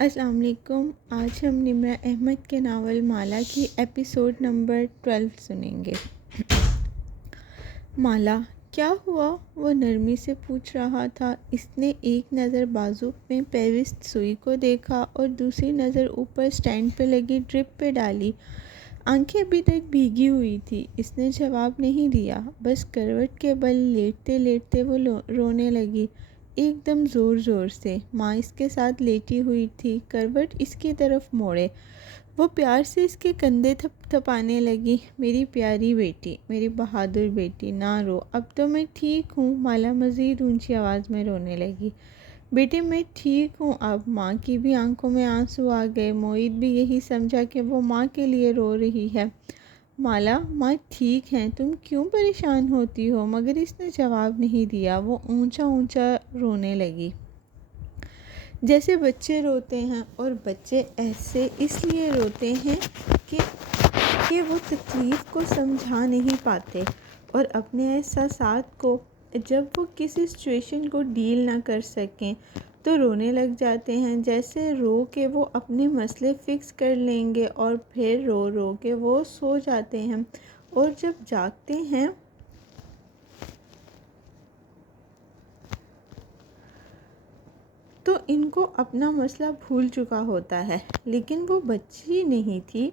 السلام علیکم۔ آج ہم نمرہ احمد کے ناول مالا کی ایپیسوڈ نمبر 12 سنیں گے۔ مالا، کیا ہوا؟ وہ نرمی سے پوچھ رہا تھا۔ اس نے ایک نظر بازو میں پیوست سوئی کو دیکھا اور دوسری نظر اوپر سٹینڈ پہ لگی ڈرپ پہ ڈالی۔ آنکھیں ابھی تک بھیگی ہوئی تھی۔ اس نے جواب نہیں دیا، بس کروٹ کے بل لیٹتے لیٹتے وہ رونے لگی، ایک دم زور زور سے۔ ماں اس کے ساتھ لیٹی ہوئی تھی، کروٹ اس کی طرف موڑے۔ وہ پیار سے اس کے کندھے تھپ تھپانے لگی۔ میری پیاری بیٹی، میری بہادر بیٹی، نہ رو، اب تو میں ٹھیک ہوں۔ مالا مزید اونچی آواز میں رونے لگی۔ بیٹی میں ٹھیک ہوں اب۔ ماں کی بھی آنکھوں میں آنسو آ گئے۔ معید بھی یہی سمجھا کہ وہ ماں کے لیے رو رہی ہے۔ مالا، ماں ٹھیک ہیں، تم کیوں پریشان ہوتی ہو؟ مگر اس نے جواب نہیں دیا۔ وہ اونچا اونچا رونے لگی جیسے بچے روتے ہیں، اور بچے ایسے اس لیے روتے ہیں کہ وہ تکلیف کو سمجھا نہیں پاتے اور اپنے احساسات کو، جب وہ کسی سچویشن کو ڈیل نہ کر سکیں تو رونے لگ جاتے ہیں، جیسے رو کے وہ اپنے مسئلے فکس کر لیں گے اور پھر رو رو کے وہ سو جاتے ہیں، اور جب جاگتے ہیں تو ان کو اپنا مسئلہ بھول چکا ہوتا ہے۔ لیکن وہ بچی نہیں تھی،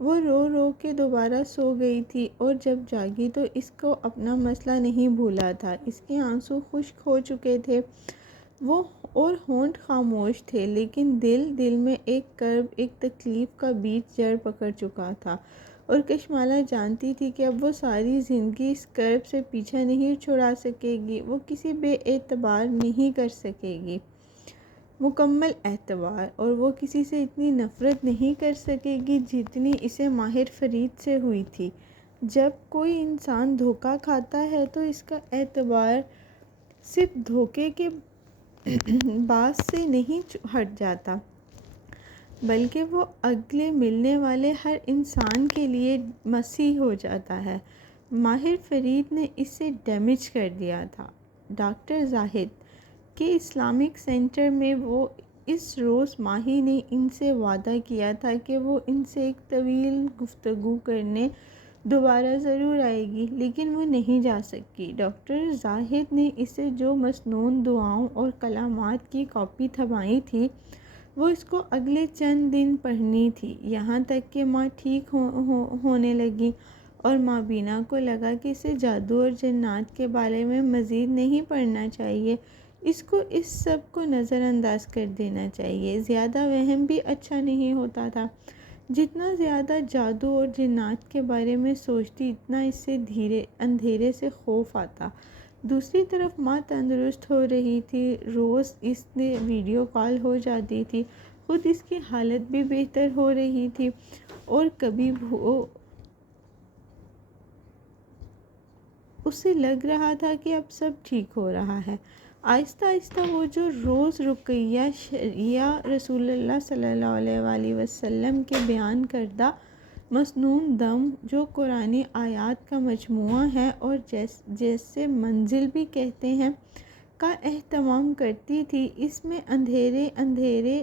وہ رو رو کے دوبارہ سو گئی تھی، اور جب جاگی تو اس کو اپنا مسئلہ نہیں بھولا تھا۔ اس کے آنسو خشک ہو چکے تھے، وہ اور ہونٹ خاموش تھے، لیکن دل میں ایک کرب، ایک تکلیف کا بیج جڑ پکڑ چکا تھا، اور کشمالہ جانتی تھی کہ اب وہ ساری زندگی اس کرب سے پیچھا نہیں چھڑا سکے گی، وہ کسی بے اعتبار نہیں کر سکے گی مکمل اعتبار، اور وہ کسی سے اتنی نفرت نہیں کر سکے گی جتنی اسے ماہر فرید سے ہوئی تھی۔ جب کوئی انسان دھوکہ کھاتا ہے تو اس کا اعتبار صرف دھوکے کے باعث سے نہیں ہٹ جاتا، بلکہ وہ اگلے ملنے والے ہر انسان کے لیے مسیح ہو جاتا ہے۔ ماہر فرید نے اسے ڈیمیج کر دیا تھا۔ ڈاکٹر زاہد کے اسلامک سینٹر میں وہ اس روز ماہی نے ان سے وعدہ کیا تھا کہ وہ ان سے ایک طویل گفتگو کرنے دوبارہ ضرور آئے گی، لیکن وہ نہیں جا سکی۔ ڈاکٹر زاہد نے اسے جو مسنون دعاؤں اور کلمات کی کاپی تھمائی تھی، وہ اس کو اگلے چند دن پڑھنی تھی، یہاں تک کہ ماں ٹھیک ہونے لگی، اور ماں بینا کو لگا کہ اسے جادو اور جنات کے بارے میں مزید نہیں پڑھنا چاہیے، اس کو اس سب کو نظر انداز کر دینا چاہیے۔ زیادہ وہم بھی اچھا نہیں ہوتا تھا۔ جتنا زیادہ جادو اور جنات کے بارے میں سوچتی، اتنا اس سے اندھیرے سے خوف آتا۔ دوسری طرف ماں تندرست ہو رہی تھی، روز اس نے ویڈیو کال ہو جاتی تھی، خود اس کی حالت بھی بہتر ہو رہی تھی، اور کبھی اسے لگ رہا تھا کہ اب سب ٹھیک ہو رہا ہے۔ آہستہ آہستہ وہ جو روز رقیہ شریعہ رسول اللہ صلی اللہ علیہ وآلہ وسلم کے بیان کردہ مسنون دم، جو قرآنی آیات کا مجموعہ ہے اور جیسے منزل بھی کہتے ہیں، کا اہتمام کرتی تھی، اس میں دھیرے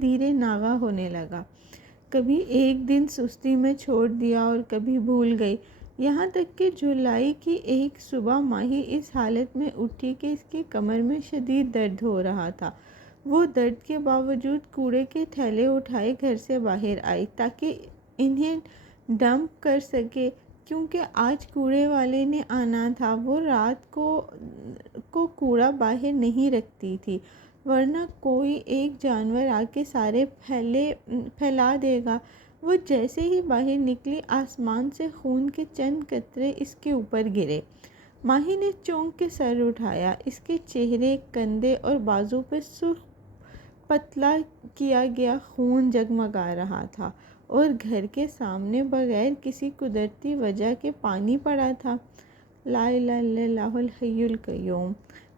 دھیرے ناغہ ہونے لگا۔ کبھی ایک دن سستی میں چھوڑ دیا اور کبھی بھول گئی، یہاں تک کہ جولائی کی ایک صبح ماہی اس حالت میں اٹھی کہ اس کی کمر میں شدید درد ہو رہا تھا۔ وہ درد کے باوجود کوڑے کے تھیلے اٹھائے گھر سے باہر آئی تاکہ انہیں ڈمپ کر سکے، کیونکہ آج کوڑے والے نے آنا تھا۔ وہ رات کو کوڑا باہر نہیں رکھتی تھی، ورنہ کوئی ایک جانور آ کے سارے پھیلا دے گا۔ وہ جیسے ہی باہر نکلی، آسمان سے خون کے چند قطرے اس کے اوپر گرے۔ ماہی نے چونک کے سر اٹھایا۔ اس کے چہرے، کندھے اور بازو پہ سرخ پتلا کیا گیا خون جگمگا رہا تھا، اور گھر کے سامنے بغیر کسی قدرتی وجہ کے پانی پڑا تھا۔ لا الہ الا اللہ الحی القیوم۔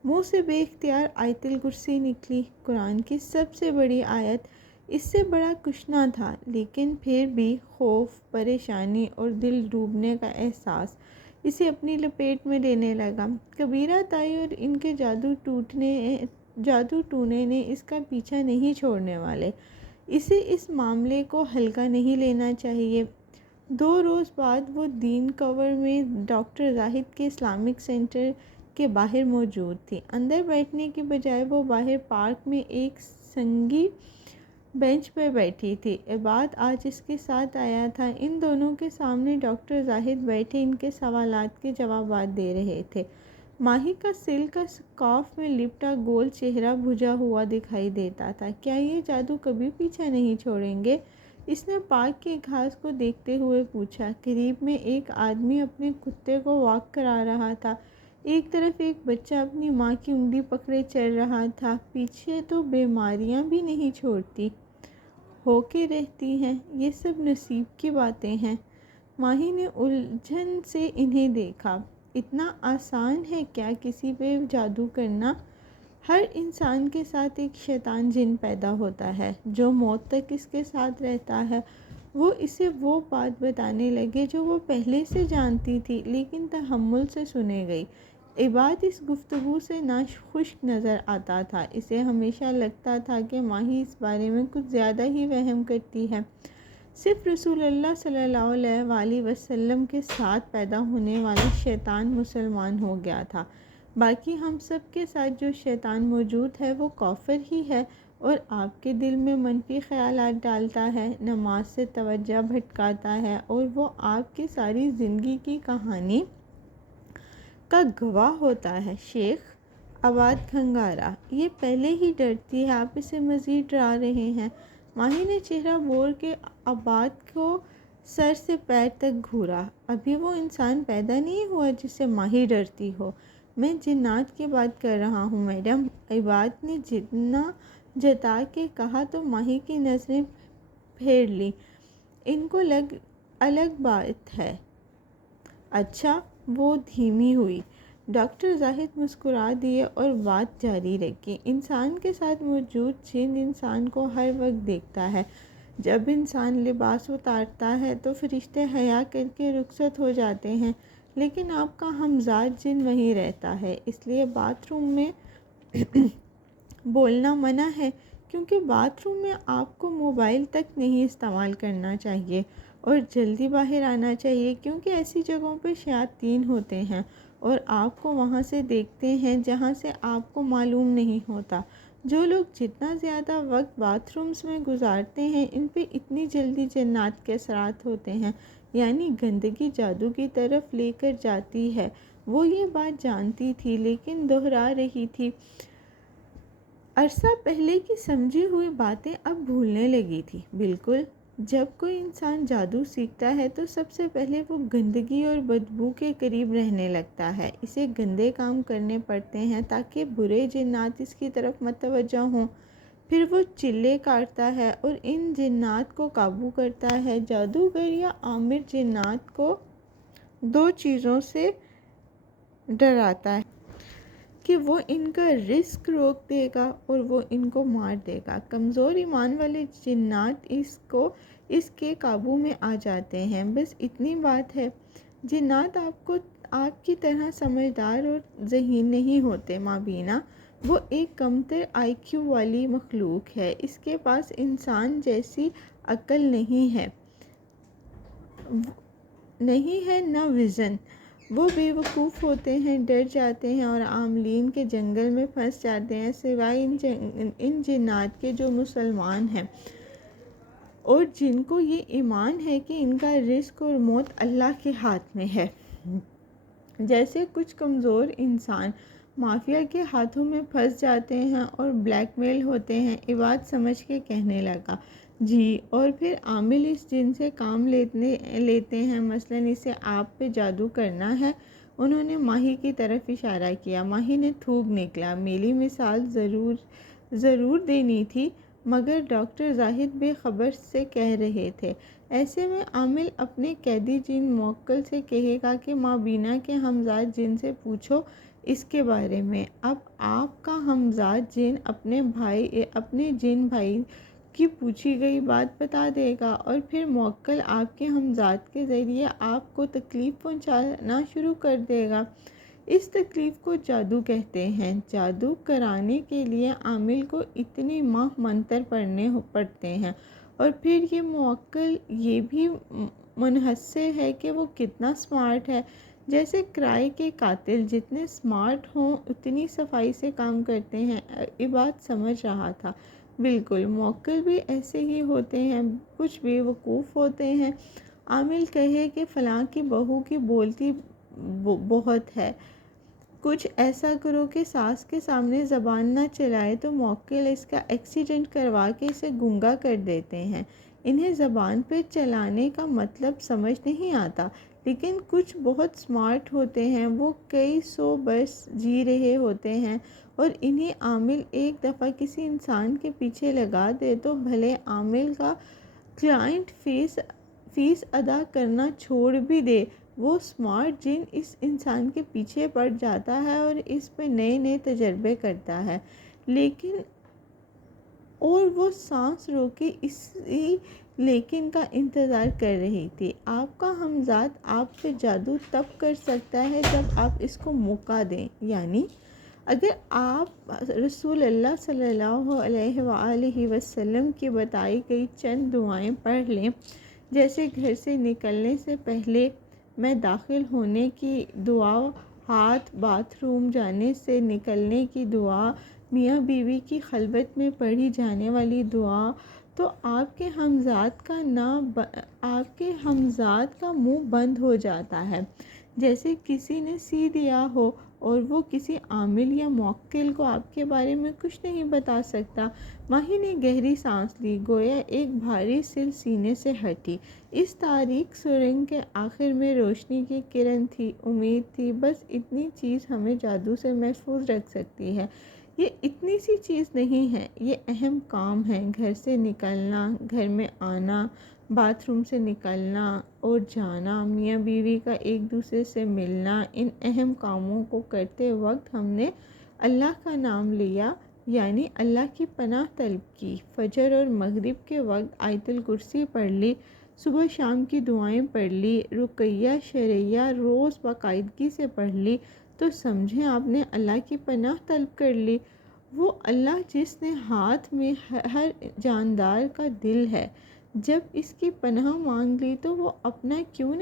منہ سے بے اختیار آیت الکرسی نکلی، قرآن کی سب سے بڑی آیت۔ اس سے بڑا کچھ نہ تھا، لیکن پھر بھی خوف، پریشانی اور دل ڈوبنے کا احساس اسے اپنی لپیٹ میں لینے لگا۔ کبیرہ تائی اور ان کے جادو جادو ٹونے نے اس کا پیچھا نہیں چھوڑنے والے، اسے اس معاملے کو ہلکا نہیں لینا چاہیے۔ 2 روز بعد وہ دین کور میں ڈاکٹر زاہد کے اسلامک سینٹر کے باہر موجود تھی۔ اندر بیٹھنے کی بجائے وہ باہر پارک میں ایک سنگی بینچ پر بیٹھی تھی۔ عباد آج اس کے ساتھ آیا تھا۔ ان دونوں کے سامنے ڈاکٹر زاہد بیٹھے ان کے سوالات کے جوابات دے رہے تھے۔ ماہی کا سلک کا سکارف میں لپٹا گول چہرہ بجھا ہوا دکھائی دیتا تھا۔ کیا یہ جادو کبھی پیچھا نہیں چھوڑیں گے؟ اس نے پارک کے گھاس کو دیکھتے ہوئے پوچھا۔ قریب میں ایک آدمی اپنے کتے کو واک کرا رہا تھا۔ ایک طرف ایک بچہ اپنی ماں کی انگلی پکڑے چل رہا تھا۔ پیچھے تو بیماریاں بھی نہیں چھوڑتی، ہو کے رہتی ہیں، یہ سب نصیب کی باتیں ہیں۔ ماہی نے الجھن سے انہیں دیکھا۔ اتنا آسان ہے کیا کسی پہ جادو کرنا؟ ہر انسان کے ساتھ ایک شیطان جن پیدا ہوتا ہے جو موت تک اس کے ساتھ رہتا ہے۔ وہ اسے وہ بات بتانے لگے جو وہ پہلے سے جانتی تھی لیکن تحمل سے سنے گئی۔ عباد اس گفتگو سے ناخوش نظر آتا تھا۔ اسے ہمیشہ لگتا تھا کہ ماہی اس بارے میں کچھ زیادہ ہی وہم کرتی ہے۔ صرف رسول اللہ صلی اللہ علیہ وآلہ وسلم کے ساتھ پیدا ہونے والا شیطان مسلمان ہو گیا تھا، باقی ہم سب کے ساتھ جو شیطان موجود ہے وہ کافر ہی ہے اور آپ کے دل میں منفی خیالات ڈالتا ہے، نماز سے توجہ بھٹکاتا ہے اور وہ آپ کی ساری زندگی کی کہانی کا گواہ ہوتا ہے۔ شیخ عباد کھنگارا، یہ پہلے ہی ڈرتی ہے، آپ اسے مزید ڈرا رہے ہیں۔ ماہی نے چہرہ موڑ کے عباد کو سر سے پیر تک گھورا۔ ابھی وہ انسان پیدا نہیں ہوا جس سے ماہی ڈرتی ہو۔ میں جنات کی بات کر رہا ہوں میڈم، عباد نے جتنا جتا کے کہا تو ماہی کی نظریں پھیر لیں۔ ان کو الگ بات ہے۔ اچھا، وہ دھیمی ہوئی۔ ڈاکٹر زاہد مسکرا دیے اور بات جاری رکھی۔ انسان کے ساتھ موجود جن انسان کو ہر وقت دیکھتا ہے۔ جب انسان لباس اتارتا ہے تو فرشتے حیا کر کے رخصت ہو جاتے ہیں، لیکن آپ کا ہمزاد جن وہیں رہتا ہے۔ اس لیے باتھ روم میں بولنا منع ہے، کیونکہ باتھ روم میں آپ کو موبائل تک نہیں استعمال کرنا چاہیے اور جلدی باہر آنا چاہیے، کیونکہ ایسی جگہوں پہ شیاطین ہوتے ہیں اور آپ کو وہاں سے دیکھتے ہیں جہاں سے آپ کو معلوم نہیں ہوتا۔ جو لوگ جتنا زیادہ وقت باتھ رومز میں گزارتے ہیں ان پہ اتنی جلدی جنات کے اثرات ہوتے ہیں، یعنی گندگی جادو کی طرف لے کر جاتی ہے۔ وہ یہ بات جانتی تھی لیکن دہرا رہی تھی۔ عرصہ پہلے کی سمجھی ہوئی باتیں اب بھولنے لگی تھی۔ بالکل، جب کوئی انسان جادو سیکھتا ہے تو سب سے پہلے وہ گندگی اور بدبو کے قریب رہنے لگتا ہے۔ اسے گندے کام کرنے پڑتے ہیں تاکہ برے جنات اس کی طرف متوجہ ہوں۔ پھر وہ چلے کاٹتا ہے اور ان جنات کو قابو کرتا ہے۔ جادوگر یا عامر جنات کو 2 چیزوں سے ڈراتا ہے کہ وہ ان کا رزق روک دے گا اور وہ ان کو مار دے گا۔ کمزور ایمان والے جنات اس کے قابو میں آ جاتے ہیں۔ بس اتنی بات ہے۔ جنات آپ کی طرح سمجھدار اور ذہین نہیں ہوتے مابینا، وہ ایک کمتر آئی کیو والی مخلوق ہے۔ اس کے پاس انسان جیسی عقل نہیں ہے نہ وژن۔ وہ بے وقوف ہوتے ہیں، ڈر جاتے ہیں اور عاملین کے جنگل میں پھنس جاتے ہیں، سوائے ان جنات کے جو مسلمان ہیں اور جن کو یہ ایمان ہے کہ ان کا رزق اور موت اللہ کے ہاتھ میں ہے۔ جیسے کچھ کمزور انسان مافیا کے ہاتھوں میں پھنس جاتے ہیں اور بلیک میل ہوتے ہیں۔ عباد سمجھ کے کہنے لگا، جی، اور پھر عامل اس جن سے کام لیتے ہیں، مثلاً اسے آپ پہ جادو کرنا ہے۔ انہوں نے ماہی کی طرف اشارہ کیا۔ ماہی نے تھوک نکلا۔ میری مثال ضرور دینی تھی، مگر ڈاکٹر زاہد بے خبر سے کہہ رہے تھے۔ ایسے میں عامل اپنے قیدی جن موکل سے کہے گا کہ مابینا کے ہمزاد جن سے پوچھو اس کے بارے میں۔ اب آپ کا ہمزاد جن اپنے جن بھائی کی پوچھی گئی بات بتا دے گا اور پھر موکل آپ کے ہمزاد کے ذریعے آپ کو تکلیف پہنچانا شروع کر دے گا۔ اس تکلیف کو جادو کہتے ہیں۔ جادو کرانے کے لیے عامل کو اتنے ماہ منتر پڑھتے ہیں، اور پھر یہ موکل یہ بھی منحصر ہے کہ وہ کتنا سمارٹ ہے۔ جیسے کرائے کے قاتل جتنے سمارٹ ہوں اتنی صفائی سے کام کرتے ہیں۔ یہ بات سمجھ رہا تھا۔ بالکل، موکل بھی ایسے ہی ہوتے ہیں، کچھ بے وقوف ہوتے ہیں۔ عامل کہے کہ فلاں کی بہو کی بولتی بہت ہے، کچھ ایسا کرو کہ ساس کے سامنے زبان نہ چلائے، تو موکل اس کا ایکسیڈنٹ کروا کے اسے گنگا کر دیتے ہیں۔ انہیں زبان پہ چلانے کا مطلب سمجھ نہیں آتا، لیکن کچھ بہت سمارٹ ہوتے ہیں، وہ کئی 100 برس جی رہے ہوتے ہیں، اور انہیں عامل ایک دفعہ کسی انسان کے پیچھے لگا دے تو بھلے عامل کا کلائنٹ فیس ادا کرنا چھوڑ بھی دے، وہ سمارٹ جن اس انسان کے پیچھے پڑ جاتا ہے اور اس پہ نئے نئے تجربے کرتا ہے۔ لیکن اور وہ سانس روکے اسی لیکن کا انتظار کر رہی تھی۔ آپ کا ہمزاد آپ پہ جادو تب کر سکتا ہے جب آپ اس کو موقع دیں، یعنی اگر آپ رسول اللہ صلی اللہ علیہ وآلہ وسلم کی بتائی گئی چند دعائیں پڑھ لیں، جیسے گھر سے نکلنے سے پہلے میں داخل ہونے کی دعا، باتھ روم جانے سے نکلنے کی دعا، میاں بیوی کی خلوت میں پڑھی جانے والی دعا، تو آپ کے ہمزاد کا منہ بند ہو جاتا ہے، جیسے کسی نے سی دیا ہو، اور وہ کسی عامل یا موکل کو آپ کے بارے میں کچھ نہیں بتا سکتا۔ ماہی نے گہری سانس لی، گویا ایک بھاری سل سینے سے ہٹی۔ اس تاریک سرنگ کے آخر میں روشنی کی کرن تھی، امید تھی، بس اتنی چیز ہمیں جادو سے محفوظ رکھ سکتی ہے۔ یہ اتنی سی چیز نہیں ہے، یہ اہم کام ہے۔ گھر سے نکلنا، گھر میں آنا، باتھ روم سے نکلنا اور جانا، میاں بیوی کا ایک دوسرے سے ملنا، ان اہم کاموں کو کرتے وقت ہم نے اللہ کا نام لیا، یعنی اللہ کی پناہ طلب کی۔ فجر اور مغرب کے وقت آیت الکرسی پڑھ لی، صبح شام کی دعائیں پڑھ لی، رقیہ شرعیہ روز باقاعدگی سے پڑھ لی، تو سمجھیں آپ نے اللہ کی پناہ طلب کر لی۔ وہ اللہ جس نے ہاتھ میں ہر جاندار کا دل ہے، جب اس کی پناہ مانگ لی تو وہ پناہ کیوں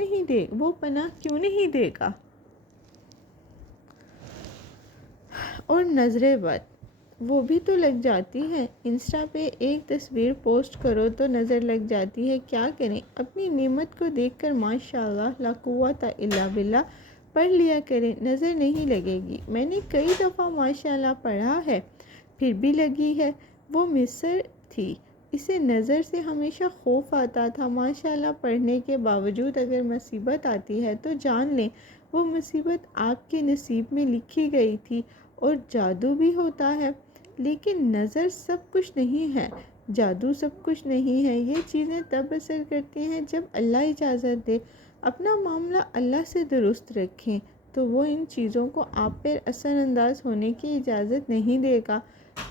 نہیں دے گا؟ اور نظر بد وہ بھی تو لگ جاتی ہے۔ انسٹا پہ ایک تصویر پوسٹ کرو تو نظر لگ جاتی ہے۔ کیا کریں؟ اپنی نعمت کو دیکھ کر ماشاءاللہ لا قوت الا باللہ پڑھ لیا کریں، نظر نہیں لگے گی۔ میں نے کئی دفعہ ماشاءاللہ پڑھا ہے، پھر بھی لگی ہے۔ وہ مصر تھی، اسے نظر سے ہمیشہ خوف آتا تھا۔ ماشاءاللہ پڑھنے کے باوجود اگر مصیبت آتی ہے تو جان لیں وہ مصیبت آپ کے نصیب میں لکھی گئی تھی۔ اور جادو بھی ہوتا ہے، لیکن نظر سب کچھ نہیں ہے، جادو سب کچھ نہیں ہے۔ یہ چیزیں تب اثر کرتی ہیں جب اللہ اجازت دے۔ اپنا معاملہ اللہ سے درست رکھیں تو وہ ان چیزوں کو آپ پر اثر انداز ہونے کی اجازت نہیں دے گا۔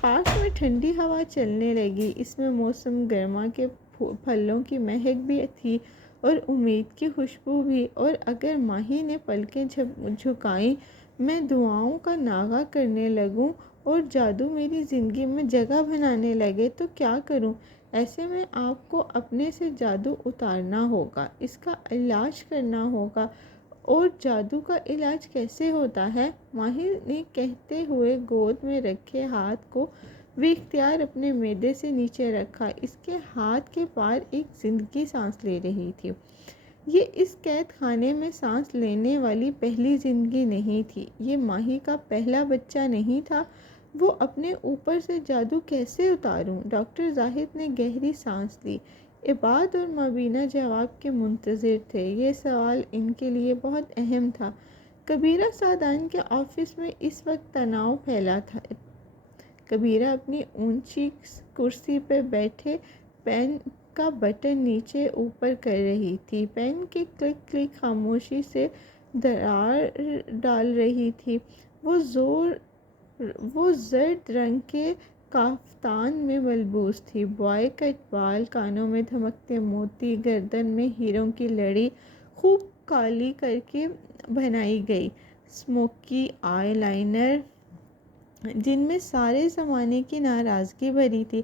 پارک میں ٹھنڈی ہوا چلنے لگی، اس میں موسم گرما کے پھلوں کی مہک بھی تھی اور امید کی خوشبو بھی۔ اور اگر ماہی نے پلکیں جھکائیں، میں دعاؤں کا ناغہ کرنے لگوں اور جادو میری زندگی میں جگہ بنانے لگے تو کیا کروں؟ ایسے میں آپ کو اپنے سے جادو اتارنا ہوگا، اس کا علاج کرنا ہوگا۔ اور جادو کا علاج کیسے ہوتا ہے؟ ماہی نے کہتے ہوئے گود میں رکھے ہاتھ کو بے اختیار اپنے معدے سے نیچے رکھا۔ اس کے ہاتھ کے پار ایک زندگی سانس لے رہی تھی۔ یہ اس قید خانے میں سانس لینے والی پہلی زندگی نہیں تھی، یہ ماہی کا پہلا بچہ نہیں تھا۔ وہ اپنے اوپر سے جادو کیسے اتاروں؟ ڈاکٹر زاہد نے گہری سانس لی۔ عباد اور مبینہ جواب کے منتظر تھے۔ یہ سوال ان کے لیے بہت اہم تھا۔ کبیرہ سعدان کے آفس میں اس وقت تناؤ پھیلا تھا۔ کبیرہ اپنی اونچی کرسی پر بیٹھے پین کا بٹن نیچے اوپر کر رہی تھی، پین کے کلک کلک خاموشی سے درار ڈال رہی تھی۔ وہ زرد رنگ کے کافتان میں ملبوس تھی، بوائے کٹ بال، کانوں میں دھمکتے موتی، گردن میں ہیروں کی لڑی خوب کالی کر کے بنائی گئی، اسموکی آئی لائنر جن میں سارے زمانے کی ناراضگی بھری تھی۔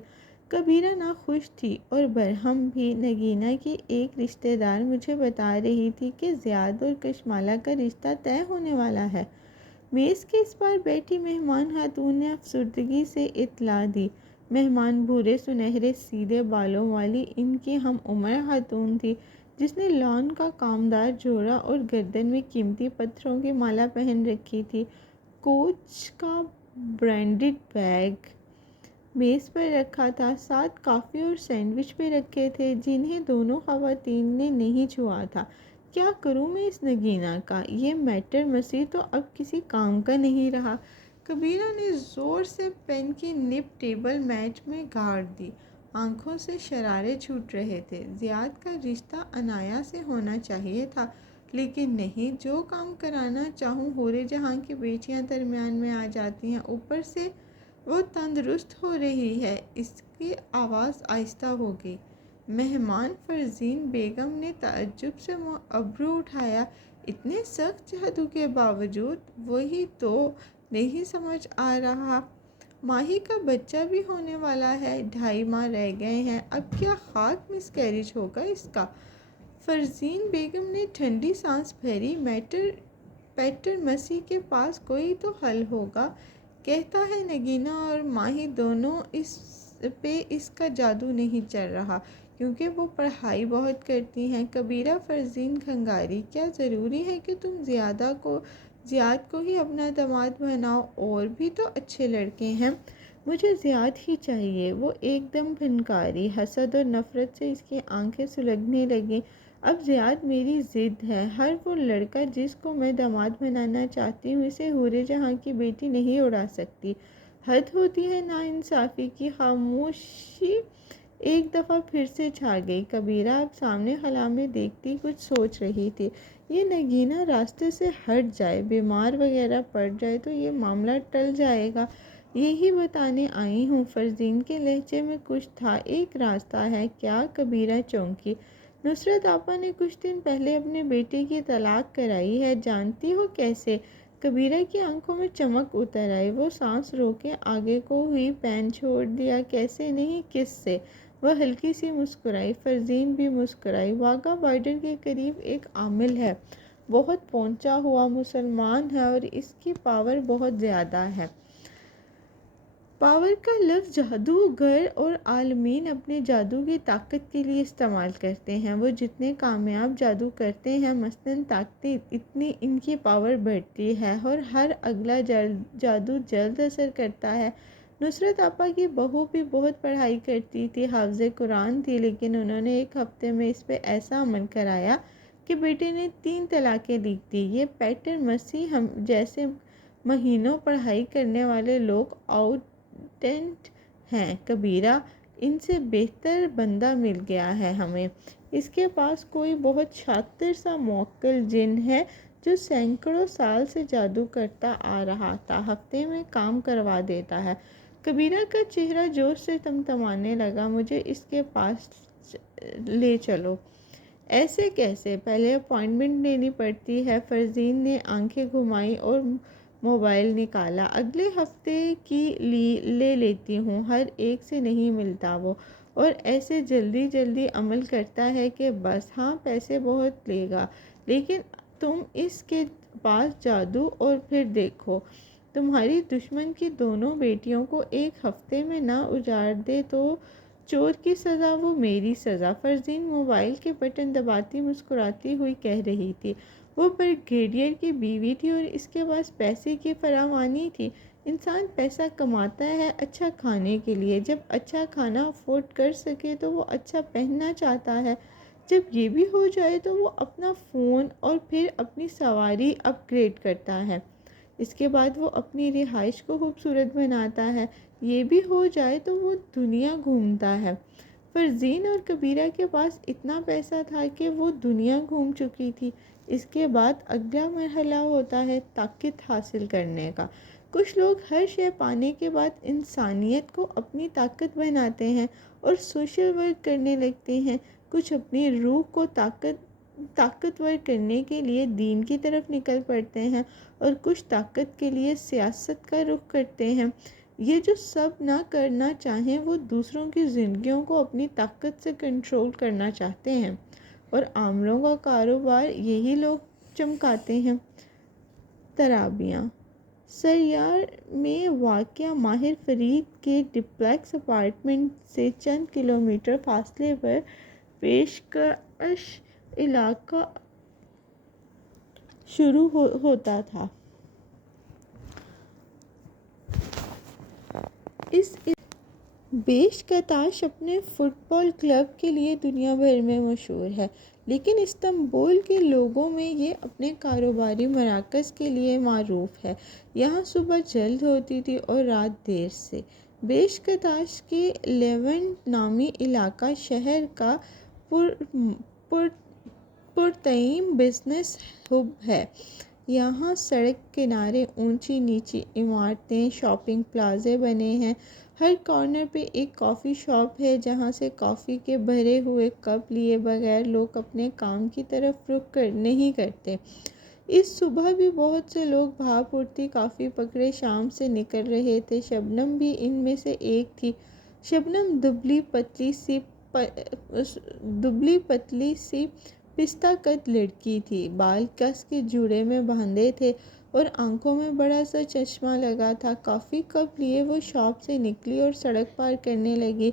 کبیرہ ناخوش تھی اور برہم بھی۔ نگینہ کی ایک رشتہ دار مجھے بتا رہی تھی کہ زیاد اور کشمالہ کا رشتہ طے ہونے والا ہے۔ میز کے اس پار بیٹھی مہمان خاتون نے افسردگی سے اطلاع دی۔ مہمان بھورے سنہرے سیدھے بالوں والی ان کی ہم عمر خاتون تھی، جس نے لان کا کامدار جوڑا اور گردن میں قیمتی پتھروں کی مالا پہن رکھی تھی۔ کوچ کا برانڈڈ بیگ میز پر رکھا تھا، ساتھ کافی اور سینڈوچ بھی رکھے تھے جنہیں دونوں خواتین نے نہیں چھوا تھا۔ کیا کروں میں اس نگینہ کا؟ یہ میٹر مسیح تو اب کسی کام کا نہیں رہا۔ کبیرہ نے زور سے پین کی نب ٹیبل میٹ میں گاڑ دی۔ آنکھوں سے شرارے چھوٹ رہے تھے۔ زیاد کا رشتہ عنایہ سے ہونا چاہیے تھا، لیکن نہیں۔ جو کام کرانا چاہوں حورِ جہاں کی بیٹیاں درمیان میں آ جاتی ہیں۔ اوپر سے وہ تندرست ہو رہی ہے۔ اس کی آواز آہستہ ہو گئی۔ مہمان فرزین بیگم نے تعجب سے ابرو اٹھایا۔ اتنے سخت جادو کے باوجود؟ وہی تو نہیں سمجھ آ رہا۔ ماہی کا بچہ بھی ہونے والا ہے، 2.5 ماہ رہ گئے ہیں۔ اب کیا خاک مس کیریج ہوگا اس کا؟ فرزین بیگم نے ٹھنڈی سانس بھری۔ پیٹر مسیح کے پاس کوئی تو حل ہوگا، کہتا ہے نگینہ اور ماہی دونوں اس کا جادو نہیں چل رہا، کیونکہ وہ پڑھائی بہت کرتی ہیں۔ کبیرہ فرزین کھنگاری، کیا ضروری ہے کہ تم زیاد کو ہی اپنا داماد بناؤ؟ اور بھی تو اچھے لڑکے ہیں۔ مجھے زیاد ہی چاہیے۔ وہ ایک دم پھنکاری۔ حسد اور نفرت سے اس کی آنکھیں سلگنے لگیں۔ اب زیاد میری ضد ہے۔ ہر وہ لڑکا جس کو میں داماد بنانا چاہتی ہوں، اسے حورِ جہاں کی بیٹی نہیں اڑا سکتی۔ حد ہوتی ہے ناانصافی کی۔ خاموشی ایک دفعہ پھر سے چھا گئی۔ کبیرہ اب سامنے خلا میں دیکھتی کچھ سوچ رہی تھی۔ یہ نگینہ راستے سے ہٹ جائے، بیمار وغیرہ پڑ جائے تو یہ معاملہ ٹل جائے گا۔ یہی بتانے آئی ہوں۔ فرزین کے لہجے میں کچھ تھا۔ ایک راستہ ہے کیا؟ کبیرہ چونکی۔ نصرت آپا نے کچھ دن پہلے اپنے بیٹے کی طلاق کرائی ہے، جانتی ہو کیسے؟ کبیرہ کی آنکھوں میں چمک اتر آئی۔ وہ سانس روکے آگے کو ہوئی۔ پین چھوڑ دیا؟ کیسے نہیں، کس سے؟ وہ ہلکی سی مسکرائی۔ فرزین بھی مسکرائی۔ واغہ بارڈر کے قریب ایک عامل ہے، بہت پہنچا ہوا مسلمان ہے اور اس کی پاور بہت زیادہ ہے۔ پاور کا لفظ جادوگر اور عالمین اپنے جادو کی طاقت کے لیے استعمال کرتے ہیں۔ وہ جتنے کامیاب جادو کرتے ہیں، مثلاً طاقتیں، اتنی ان کی پاور بڑھتی ہے اور ہر اگلا جادو جلد اثر کرتا ہے۔ نصرت آپا کی بہو بھی بہت پڑھائی کرتی تھی، حافظ قرآن تھی، لیکن انہوں نے ایک ہفتے میں اس پہ ایسا عمل کرایا کہ بیٹے نے 3 طلاقیں لکھ دی۔ یہ پیٹر مسیح جیسے مہینوں پڑھائی کرنے والے لوگ آؤٹڈیٹ ہیں۔ کبیرہ، ان سے بہتر بندہ مل گیا ہے ہمیں۔ اس کے پاس کوئی بہت شاطر سا موکل جن ہے جو سینکڑوں سال سے جادو کرتا آ رہا تھا، ہفتے میں کام کروا دیتا ہے۔ کبیرہ کا چہرہ جوش سے تمتمانے لگا۔ مجھے اس کے پاس لے چلو۔ ایسے کیسے؟ پہلے اپائنٹمنٹ لینی پڑتی ہے۔ فرزین نے آنکھیں گھمائی اور موبائل نکالا۔ اگلے ہفتے کی لے لیتی ہوں۔ ہر ایک سے نہیں ملتا وہ، اور ایسے جلدی عمل کرتا ہے کہ بس۔ ہاں، پیسے بہت لے گا، لیکن تم اس کے پاس جادو اور پھر دیکھو، تمہاری دشمن کی دونوں بیٹیوں کو ایک ہفتے میں نہ اجاڑ دے تو چور کی سزا وہ میری سزا۔ فرزین موبائل کے بٹن دباتی مسکراتی ہوئی کہہ رہی تھی۔ وہ بریگیڈیئر کی بیوی تھی اور اس کے پاس پیسے کی فراوانی تھی۔ انسان پیسہ کماتا ہے اچھا کھانے کے لیے۔ جب اچھا کھانا افورڈ کر سکے تو وہ اچھا پہننا چاہتا ہے۔ جب یہ بھی ہو جائے تو وہ اپنا فون اور پھر اپنی سواری اپ گریڈ کرتا ہے۔ اس کے بعد وہ اپنی رہائش کو خوبصورت بناتا ہے۔ یہ بھی ہو جائے تو وہ دنیا گھومتا ہے۔ فرزین اور کبیرہ کے پاس اتنا پیسہ تھا کہ وہ دنیا گھوم چکی تھی۔ اس کے بعد اگلا مرحلہ ہوتا ہے طاقت حاصل کرنے کا۔ کچھ لوگ ہر شے پانے کے بعد انسانیت کو اپنی طاقت بناتے ہیں اور سوشل ورک کرنے لگتے ہیں۔ کچھ اپنی روح کو طاقت طاقتور کرنے کے لیے دین کی طرف نکل پڑتے ہیں اور کچھ طاقت کے لیے سیاست کا رخ کرتے ہیں۔ یہ جو سب نہ کرنا چاہیں وہ دوسروں کی زندگیوں کو اپنی طاقت سے کنٹرول کرنا چاہتے ہیں، اور عاملوں کا کاروبار یہی لوگ چمکاتے ہیں۔ ترابیاں سریار میں واقع ماہر فرید کے ڈپلیکس اپارٹمنٹ سے چند کلومیٹر فاصلے پر پیشکش علاقہ شروع ہوتا تھا۔ اس بیشکتاش اپنے فٹ بال کلب کے لیے دنیا بھر میں مشہور ہے، لیکن استنبول کے لوگوں میں یہ اپنے کاروباری مراکز کے لیے معروف ہے۔ یہاں صبح جلد ہوتی تھی اور رات دیر سے۔ بیشکتاش کے لیونٹ نامی علاقہ شہر کا پرطعیم بزنس ہب ہے۔ یہاں سڑک کنارے اونچی نیچی عمارتیں، شاپنگ پلازے بنے ہیں۔ ہر کارنر پہ ایک کافی شاپ ہے جہاں سے کافی کے بھرے ہوئے کپ لیے بغیر لوگ اپنے کام کی طرف رخ نہیں کرتے۔ اس صبح بھی بہت سے لوگ بھاپ اٹھتی کافی پکڑے شام سے نکل رہے تھے۔ شبنم بھی ان میں سے ایک تھی۔ شبنم دبلی پتلی سی پستہ قد لڑکی تھی، بال کس کے جوڑے میں باندھے تھے اور آنکھوں میں بڑا سا چشمہ لگا تھا۔ کافی کپ لیے وہ شاپ سے نکلی اور سڑک پار کرنے لگی۔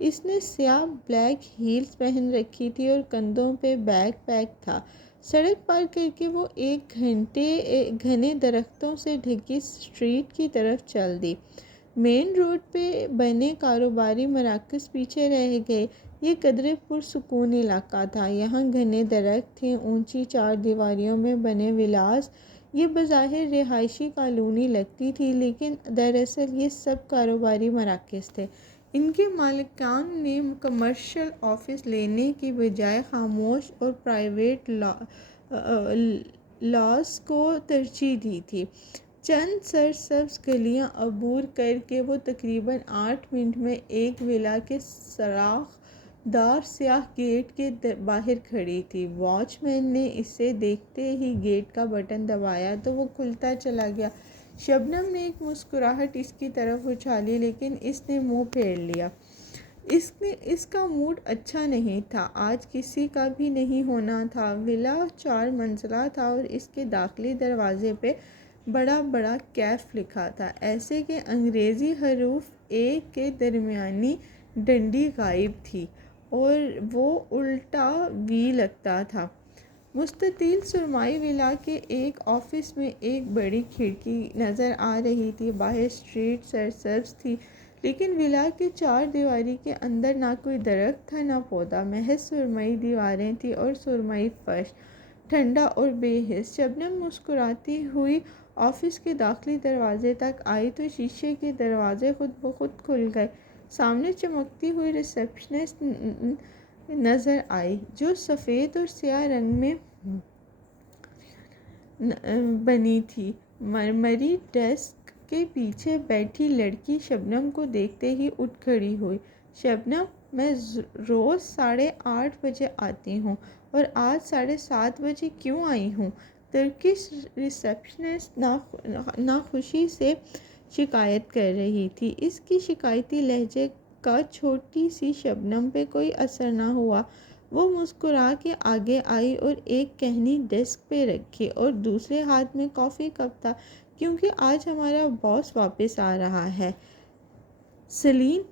اس نے سیاہ بلیک ہیلز پہن رکھی تھی اور کندھوں پہ بیگ پیک تھا۔ سڑک پار کر کے وہ ایک گھنے درختوں سے ڈھکی اسٹریٹ کی طرف چل دی۔ مین روڈ پہ بنے کاروباری مراکز پیچھے رہ گئے۔ یہ قدرے پرسکون علاقہ تھا۔ یہاں گھنے درخت تھے، اونچی چار دیواریوں میں بنے ولاز۔ یہ بظاہر رہائشی کالونی لگتی تھی، لیکن دراصل یہ سب کاروباری مراکز تھے۔ ان کے مالکان نے کمرشل آفس لینے کی بجائے خاموش اور پرائیویٹ لاز کو ترجیح دی تھی۔ چند سرسبز گلیاں عبور کر کے وہ تقریباً 8 منٹ میں ایک ولا کے سوراخ دار سیاہ گیٹ کے باہر کھڑی تھی۔ واچ مین نے اسے دیکھتے ہی گیٹ کا بٹن دبایا تو وہ کھلتا چلا گیا۔ شبنم نے ایک مسکراہٹ اس کی طرف اچھالی، لیکن اس نے منہ پھیر لیا۔ اس کا موڈ اچھا نہیں تھا، آج کسی کا بھی نہیں ہونا تھا۔ ولا 4 منزلہ تھا اور اس کے داخلی دروازے پہ بڑا بڑا کیف لکھا تھا، ایسے کہ انگریزی حروف اے کے درمیانی ڈنڈی غائب تھی اور وہ الٹا وی لگتا تھا۔ مستطیل سرمائی ولا کے ایک آفس میں ایک بڑی کھڑکی نظر آ رہی تھی۔ باہر اسٹریٹ سرسبز تھی، لیکن ولا کے 4 دیواری کے اندر نہ کوئی درخت تھا نہ پودا، محض سرمئی دیواریں تھیں اور سرمئی فرش، ٹھنڈا اور بے حس۔ شبنم مسکراتی ہوئی آفس کے داخلی دروازے تک آئی تو شیشے کے دروازے خود بخود کھل گئے۔ سامنے چمکتی ہوئی ریسپشنسٹ نظر آئی، جو سفید اور سیاہ رنگ میں بنی تھی۔ مرمری ڈیسک کے پیچھے بیٹھی لڑکی شبنم کو دیکھتے ہی اٹھ کھڑی ہوئی۔ شبنم، میں روز 8:30 بجے آتی ہوں اور آج 7:30 بجے کیوں آئی ہوں؟ ترکش ریسپشنسٹ ناخوشی سے شکایت کر رہی تھی۔ اس کی شکایتی لہجے کا چھوٹی سی شبنم پہ کوئی اثر نہ ہوا۔ وہ مسکرا کے آگے آئی اور ایک کہنی ڈیسک پہ رکھی اور دوسرے ہاتھ میں کافی کپ تھا، کیونکہ آج ہمارا باس واپس آ رہا ہے۔ سیلین،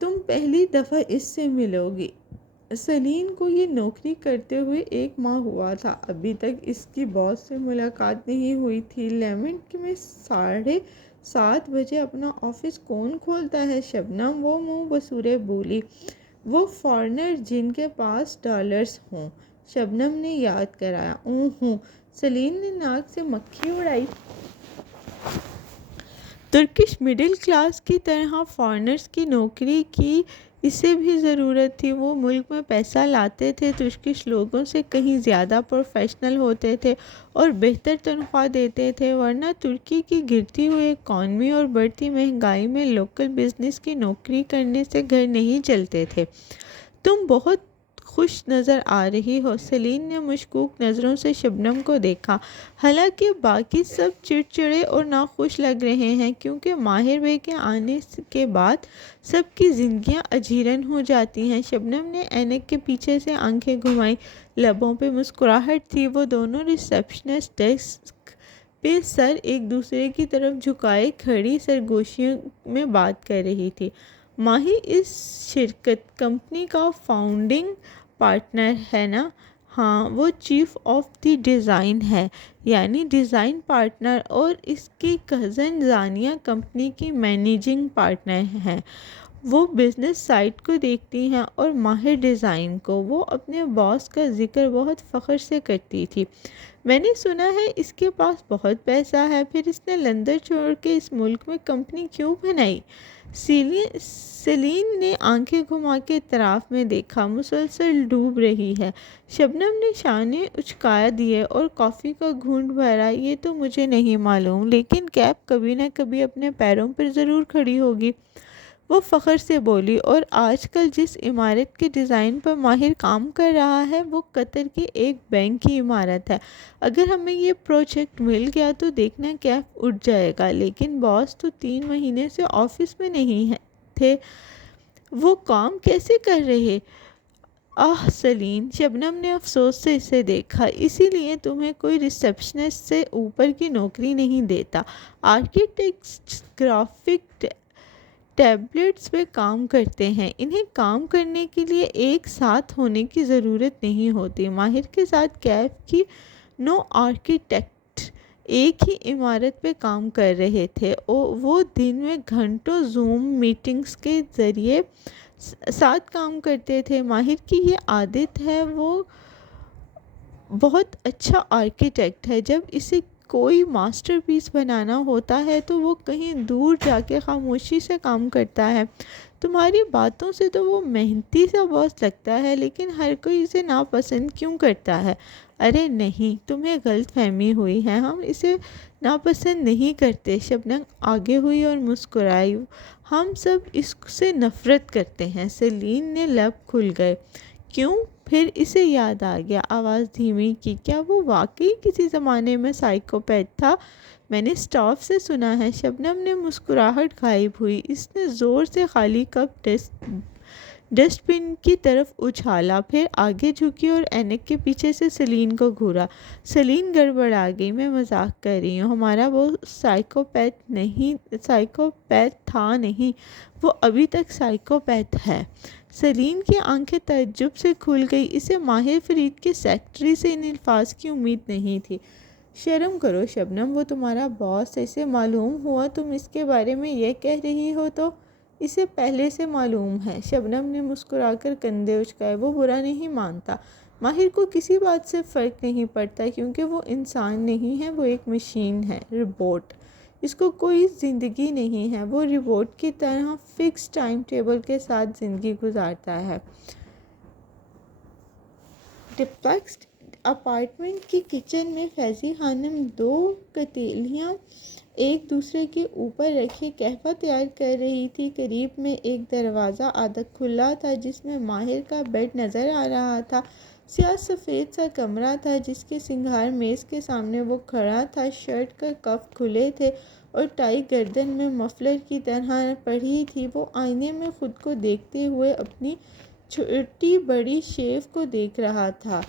تم پہلی دفعہ اس سے ملو گی۔ سیلین کو یہ نوکری کرتے ہوئے 1 ماہ ہوا تھا۔ ابھی تک اس کی باس سے ملاقات نہیں ہوئی تھی۔ لیونٹ میں 7:30 بجے اپنا آفس کون کھولتا ہے شبنم؟ وہ منہ بسورے بولی۔ وہ فارنر جن کے پاس ڈالرز ہوں، شبنم نے یاد کرایا۔ ہوں۔ سیلین نے ناک سے مکھی اڑائی۔ ترکش مڈل کلاس کی طرح فارنرز کی نوکری کی اسے بھی ضرورت تھی۔ وہ ملک میں پیسہ لاتے تھے، ترکش لوگوں سے کہیں زیادہ پروفیشنل ہوتے تھے اور بہتر تنخواہ دیتے تھے، ورنہ ترکی کی گرتی ہوئی اکانومی اور بڑھتی مہنگائی میں لوکل بزنس کی نوکری کرنے سے گھر نہیں چلتے تھے۔ تم بہت خوش نظر آ رہی ہو۔ سیلین نے مشکوک نظروں سے شبنم کو دیکھا، حالانکہ باقی سب چڑچڑے اور ناخوش لگ رہے ہیں کیونکہ ماہر بھائی کے آنے کے بعد سب کی زندگیاں اجیرن ہو جاتی ہیں۔ شبنم نے اینک کے پیچھے سے آنکھیں گھمائیں، لبوں پہ مسکراہٹ تھی۔ وہ دونوں ریسیپشنسٹ ڈیسک پہ سر ایک دوسرے کی طرف جھکائے کھڑی سرگوشیوں میں بات کر رہی تھی۔ ماہر اس شرکت کمپنی کا فاؤنڈنگ پارٹنر ہے نا؟ ہاں، وہ چیف آف دی ڈیزائن ہے، یعنی ڈیزائن پارٹنر، اور اس کی کزن زانیہ کمپنی کی مینیجنگ پارٹنر ہیں۔ وہ بزنس سائٹ کو دیکھتی ہیں اور ماہر ڈیزائن کو۔ وہ اپنے باس کا ذکر بہت فخر سے کرتی تھی۔ میں نے سنا ہے اس کے پاس بہت پیسہ ہے، پھر اس نے لندن چھوڑ کے اس ملک میں کمپنی کیوں بنائی؟ سیلین نے آنکھیں گھما کے اطراف میں دیکھا، مسلسل ڈوب رہی ہے۔ شبنم نے شانے اچکا دیے اور کافی کا گھونٹ بھرا۔ یہ تو مجھے نہیں معلوم، لیکن کیپ کبھی نہ کبھی اپنے پیروں پر ضرور کھڑی ہوگی، وہ فخر سے بولی۔ اور آج کل جس عمارت کے ڈیزائن پر ماہر کام کر رہا ہے وہ قطر کے ایک بینک کی عمارت ہے۔ اگر ہمیں یہ پروجیکٹ مل گیا تو دیکھنا کیف اٹھ جائے گا۔ لیکن باس تو 3 مہینے سے آفس میں نہیں تھے، وہ کام کیسے کر رہے؟ آہ سیلین، شبنم نے افسوس سے اسے دیکھا، اسی لیے تمہیں کوئی ریسیپشنسٹ سے اوپر کی نوکری نہیں دیتا۔ آرکیٹیکٹس گرافک ٹیبلٹس پہ کام کرتے ہیں، انہیں کام کرنے کے لیے ایک ساتھ ہونے کی ضرورت نہیں ہوتی۔ ماہر کے ساتھ کیف کی 9 آرکیٹیکٹ ایک ہی عمارت پہ کام کر رہے تھے۔ وہ دن میں گھنٹوں زوم میٹنگز کے ذریعے ساتھ کام کرتے تھے۔ ماہر کی یہ عادت ہے۔ وہ بہت اچھا آرکیٹیکٹ ہے۔ جب اسے کوئی ماسٹر پیس بنانا ہوتا ہے تو وہ کہیں دور جا کے خاموشی سے کام کرتا ہے۔ تمہاری باتوں سے تو وہ محنتی سا باس لگتا ہے، لیکن ہر کوئی اسے ناپسند کیوں کرتا ہے؟ ارے نہیں، تمہیں غلط فہمی ہوئی ہے، ہم اسے ناپسند نہیں کرتے۔ شبنم آگے ہوئی اور مسکرائی۔ ہم سب اس سے نفرت کرتے ہیں۔ سیلین نے لب کھل گئے۔ کیوں؟ پھر اسے یاد آ گیا، آواز دھیمی کی، کیا وہ واقعی کسی زمانے میں سائیکوپیتھ تھا؟ میں نے اسٹاف سے سنا ہے۔ شبنم نے مسکراہٹ غائب ہوئی۔ اس نے زور سے خالی کپ ڈسٹ بن کی طرف اچھالا، پھر آگے جھکی اور اینک کے پیچھے سے سیلین کو گھورا۔ سیلین گڑبڑا گئی، میں مذاق کر رہی ہوں، ہمارا وہ سائیکوپیتھ تھا نہیں، وہ ابھی تک سائیکوپیتھ ہے۔ سیلین کی آنکھیں تعجب سے کھل گئی، اسے ماہر فرید کے سیکرٹری سے ان الفاظ کی امید نہیں تھی۔ شرم کرو شبنم، وہ تمہارا باس ہے، اسے معلوم ہوا تم اس کے بارے میں یہ کہہ رہی ہو تو اسے پہلے سے معلوم ہے۔ شبنم نے مسکرا کر کندھے اچکائے، وہ برا نہیں مانتا، ماہر کو کسی بات سے فرق نہیں پڑتا کیونکہ وہ انسان نہیں ہے، وہ ایک مشین ہے، روبوٹ۔ اس کو کوئی زندگی نہیں ہے، وہ روبوٹ کی طرح فکس ٹائم ٹیبل کے ساتھ زندگی گزارتا ہے۔ ڈپلیکس اپارٹمنٹ کی کچن میں فیضی خانم 2 پتیلیاں ایک دوسرے کے اوپر رکھے قہوہ تیار کر رہی تھی۔ قریب میں ایک دروازہ آدھا کھلا تھا جس میں ماہر کا بیڈ نظر آ رہا تھا۔ سیاہ سفید سا کمرہ تھا جس کے سنگھار میز کے سامنے وہ کھڑا تھا۔ شرٹ کا کف کھلے تھے اور ٹائی گردن میں مفلر کی طرح پڑی تھی۔ وہ آئینے میں خود کو دیکھتے ہوئے اپنی چھوٹی بڑی شیو کو دیکھ رہا تھا۔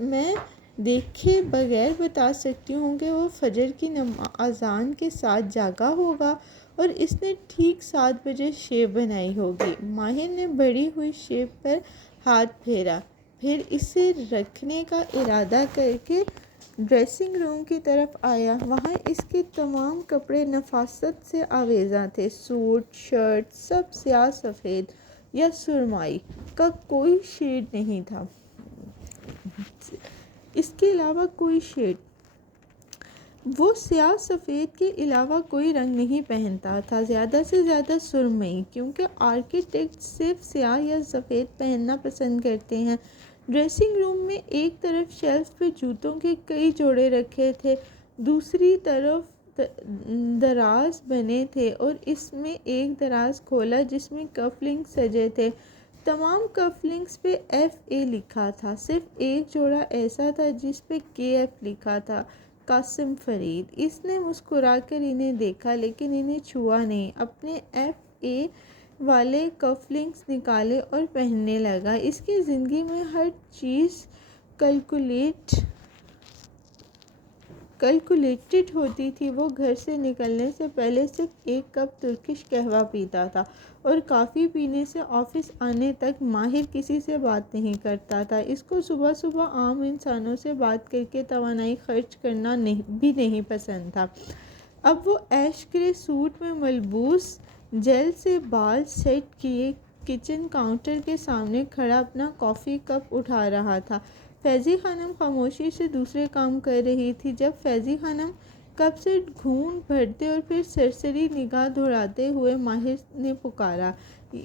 میں دیکھے بغیر بتا سکتی ہوں کہ وہ فجر کی اذان کے ساتھ جاگا ہوگا اور اس نے ٹھیک 7 بجے شیو بنائی ہوگی۔ ماہر نے بڑھی ہوئی شیو پر ہاتھ پھیرا، پھر اسے رکھنے کا ارادہ کر کے ڈریسنگ روم کی طرف آیا۔ وہاں اس کے تمام کپڑے نفاست سے آویزاں تھے، سوٹ، شرٹ، سب سیاہ سفید یا سرمائی کا کوئی شیڈ نہیں تھا، اس کے علاوہ کوئی شیڈ۔ وہ سیاہ سفید کے علاوہ کوئی رنگ نہیں پہنتا تھا، زیادہ سے زیادہ سرمئی، کیونکہ آرکیٹیکٹ صرف سیاہ یا سفید پہننا پسند کرتے ہیں۔ ڈریسنگ روم میں ایک طرف شیلف پہ جوتوں کے کئی جوڑے رکھے تھے، دوسری طرف دراز بنے تھے اور اس میں ایک دراز کھولا جس میں کف لنک سجے تھے۔ تمام کف لنکس پہ FA لکھا تھا، صرف ایک جوڑا ایسا تھا جس پہ KF لکھا تھا، قاسم فرید۔ اس نے مسکرا کر انہیں دیکھا لیکن انہیں چھوا نہیں، اپنے FA والے کف لنکس نکالے اور پہننے لگا۔ اس کی زندگی میں ہر چیز کیلکولیٹڈ ہوتی تھی۔ وہ گھر سے نکلنے سے پہلے صرف ایک کپ ترکش قہوہ پیتا تھا اور کافی پینے سے آفس آنے تک ماہر کسی سے بات نہیں کرتا تھا۔ اس کو صبح صبح عام انسانوں سے بات کر کے توانائی خرچ کرنا بھی نہیں پسند تھا۔ اب وہ ایش گرے سوٹ میں ملبوس، جیل سے بال سیٹ کیے کچن کاؤنٹر کے سامنے کھڑا اپنا کافی کپ اٹھا رہا تھا۔ فیضی خانم خاموشی سے دوسرے کام کر رہی تھی۔ جب فیضی خانم کپ سے گھونٹ بھرتے اور پھر سرسری نگاہ دوڑاتے ہوئے ماہر نے پکارا،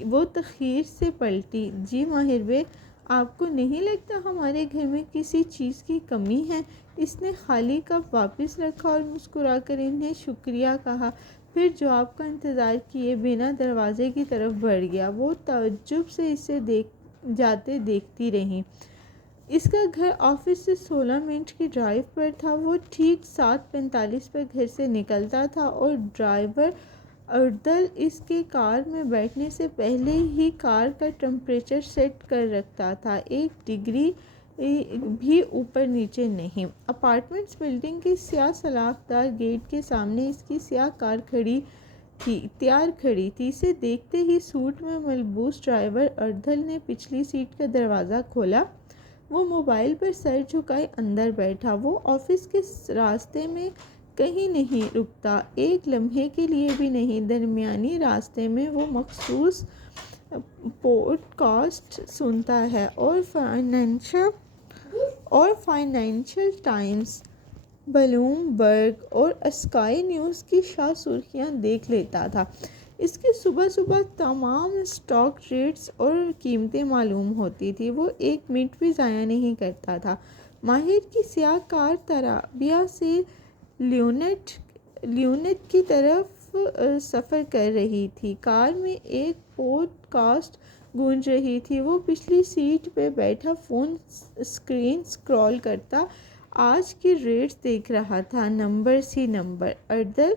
وہ تاخیر سے پلٹی۔ جی ماہر بے، آپ کو نہیں لگتا ہمارے گھر میں کسی چیز کی کمی ہے؟ اس نے خالی کپ واپس رکھا اور مسکرا کر انہیں شکریہ کہا، پھر جواب کا انتظار کیے بنا دروازے کی طرف بڑھ گیا۔ وہ تعجب سے اسے جاتے دیکھتی رہیں۔ اس کا گھر آفس سے 16 منٹ کی ڈرائیو پر تھا۔ وہ ٹھیک 7:45 پر گھر سے نکلتا تھا اور ڈرائیور اردل اس کے کار میں بیٹھنے سے پہلے ہی کار کا ٹمپریچر سیٹ کر رکھتا تھا، 1 ڈگری بھی اوپر نیچے نہیں۔ اپارٹمنٹس بلڈنگ کے سیاہ سلاخ دار گیٹ کے سامنے اس کی سیاہ کار تیار کھڑی تھی۔ اسے دیکھتے ہی سوٹ میں ملبوس ڈرائیور اردل نے پچھلی سیٹ کا دروازہ کھولا۔ وہ موبائل پر سر جھکائے اندر بیٹھا۔ وہ آفس کے راستے میں کہیں نہیں رکتا، ایک لمحے کے لیے بھی نہیں۔ درمیانی راستے میں وہ مخصوص پوڈ کاسٹ سنتا ہے اور فائنینشل ٹائمز، بلوم برگ اور اسکائی نیوز کی شاہ سرخیاں دیکھ لیتا تھا۔ اس کی صبح صبح تمام اسٹاک ریٹس اور قیمتیں معلوم ہوتی تھی۔ وہ 1 منٹ بھی ضائع نہیں کرتا تھا۔ ماہر کی سیاہ کار ترابیا سے لیونٹ کی طرف سفر کر رہی تھی۔ کار میں ایک پوڈ کاسٹ گونج رہی تھی۔ وہ پچھلی سیٹ پہ بیٹھا فون اسکرین سکرول کرتا آج کی ریٹس دیکھ رہا تھا۔ نمبرز ہی نمبر۔ اردل،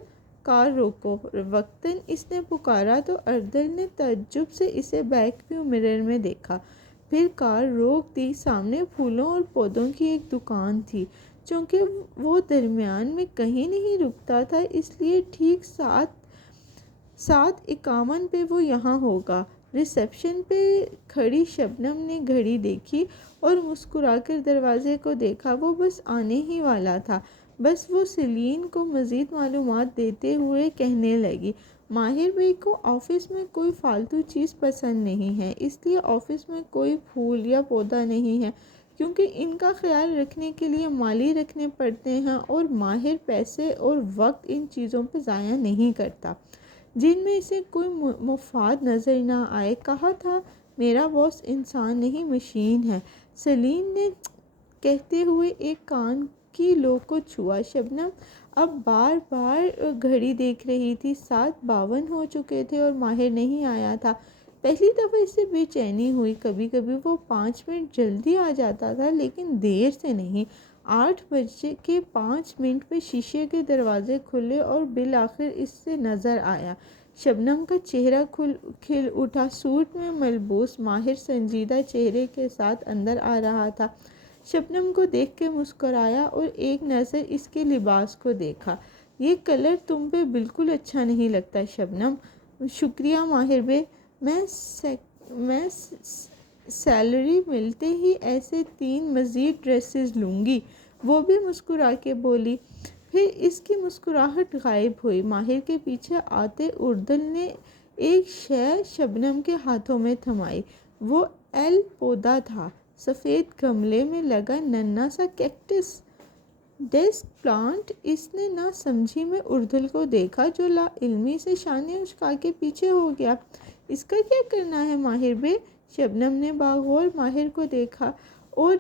کار روکو، وقتاً اس نے پکارا تو اردل نے تعجب سے اسے بیک ویو مرر میں دیکھا، پھر کار روک دی۔ سامنے پھولوں اور پودوں کی ایک دکان تھی۔ چونکہ وہ درمیان میں کہیں نہیں رکتا تھا، اس لیے ٹھیک 7:51 پہ وہ یہاں ہوگا۔ ریسیپشن پہ کھڑی شبنم نے گھڑی دیکھی اور مسکرا کر دروازے کو دیکھا۔ وہ بس آنے ہی والا تھا۔ بس وہ سیلین کو مزید معلومات دیتے ہوئے کہنے لگی، ماہر بھائی کو آفس میں کوئی فالتو چیز پسند نہیں ہے، اس لیے آفس میں کوئی پھول یا پودا نہیں ہے، کیونکہ ان کا خیال رکھنے کے لیے مالی رکھنے پڑتے ہیں اور ماہر پیسے اور وقت ان چیزوں پہ ضائع نہیں کرتا جن میں اسے کوئی مفاد نظر نہ آئے۔ کہا تھا میرا باس انسان نہیں مشین ہے۔ سیلین نے کہتے ہوئے ایک کان کی لو کو چھوا۔ شبنم اب بار بار گھڑی دیکھ رہی تھی۔ 7:52 ہو چکے تھے اور ماہر نہیں آیا تھا۔ پہلی دفعہ اسے بے چینی ہوئی۔ کبھی کبھی وہ 5 منٹ جلدی آ جاتا تھا لیکن دیر سے نہیں۔ 8:05 پہ شیشے کے دروازے کھلے اور بالآخر اس سے نظر آیا۔ شبنم کا چہرہ کھل اٹھا۔ سوٹ میں ملبوس ماہر سنجیدہ چہرے کے ساتھ اندر آ رہا تھا۔ شبنم کو دیکھ کے مسکرایا اور ایک نظر اس کے لباس کو دیکھا۔ یہ کلر تم پہ بالکل اچھا نہیں لگتا شبنم۔ شکریہ ماہر بے، میں سیلری ملتے ہی ایسے 3 مزید ڈریسز لوں گی، وہ بھی مسکرا کے بولی۔ پھر اس کی مسکراہٹ غائب ہوئی۔ ماہر کے پیچھے آتے اردل نے ایک شے شبنم کے ہاتھوں میں تھمائی۔ وہ پودا تھا، سفید گملے میں لگا ننھا سا کیکٹس ڈیسک پلانٹ۔ اس نے نہ سمجھی میں اردل کو دیکھا جو لا علمی سے شانے اچکا کے پیچھے ہو گیا۔ اس کا کیا کرنا ہے ماہر بے؟ شبنم نے باغور ماہر کو دیکھا، اور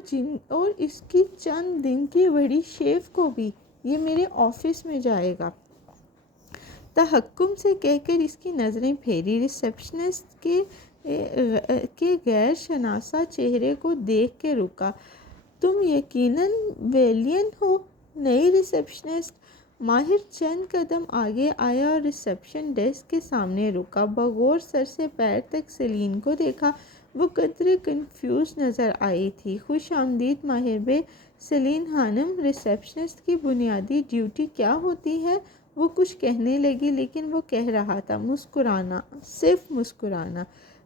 اس کی چند دن کی بڑی شیف کو بھی۔ یہ میرے آفس میں جائے گا۔ تحکم سے کہہ کر اس کی نظریں پھیری۔ ریسیپشنسٹ کے غیر شناسا چہرے کو دیکھ کے رکا۔ تم یقیناً ویلین ہو؟ نئی ریسیپشنسٹ۔ ماہر چند قدم آگے آیا اور ریسیپشن ڈیسک کے سامنے رکا۔ بغور سر سے پیر تک سیلین کو دیکھا۔ وہ قدرے کنفیوز نظر آئی تھی۔ خوش آمدید ماہر بے۔ سیلین خانم، ریسیپشنسٹ کی بنیادی ڈیوٹی کیا ہوتی ہے؟ وہ کچھ کہنے لگی لیکن وہ کہہ رہا تھا مسکرانا، صرف مسکرانا۔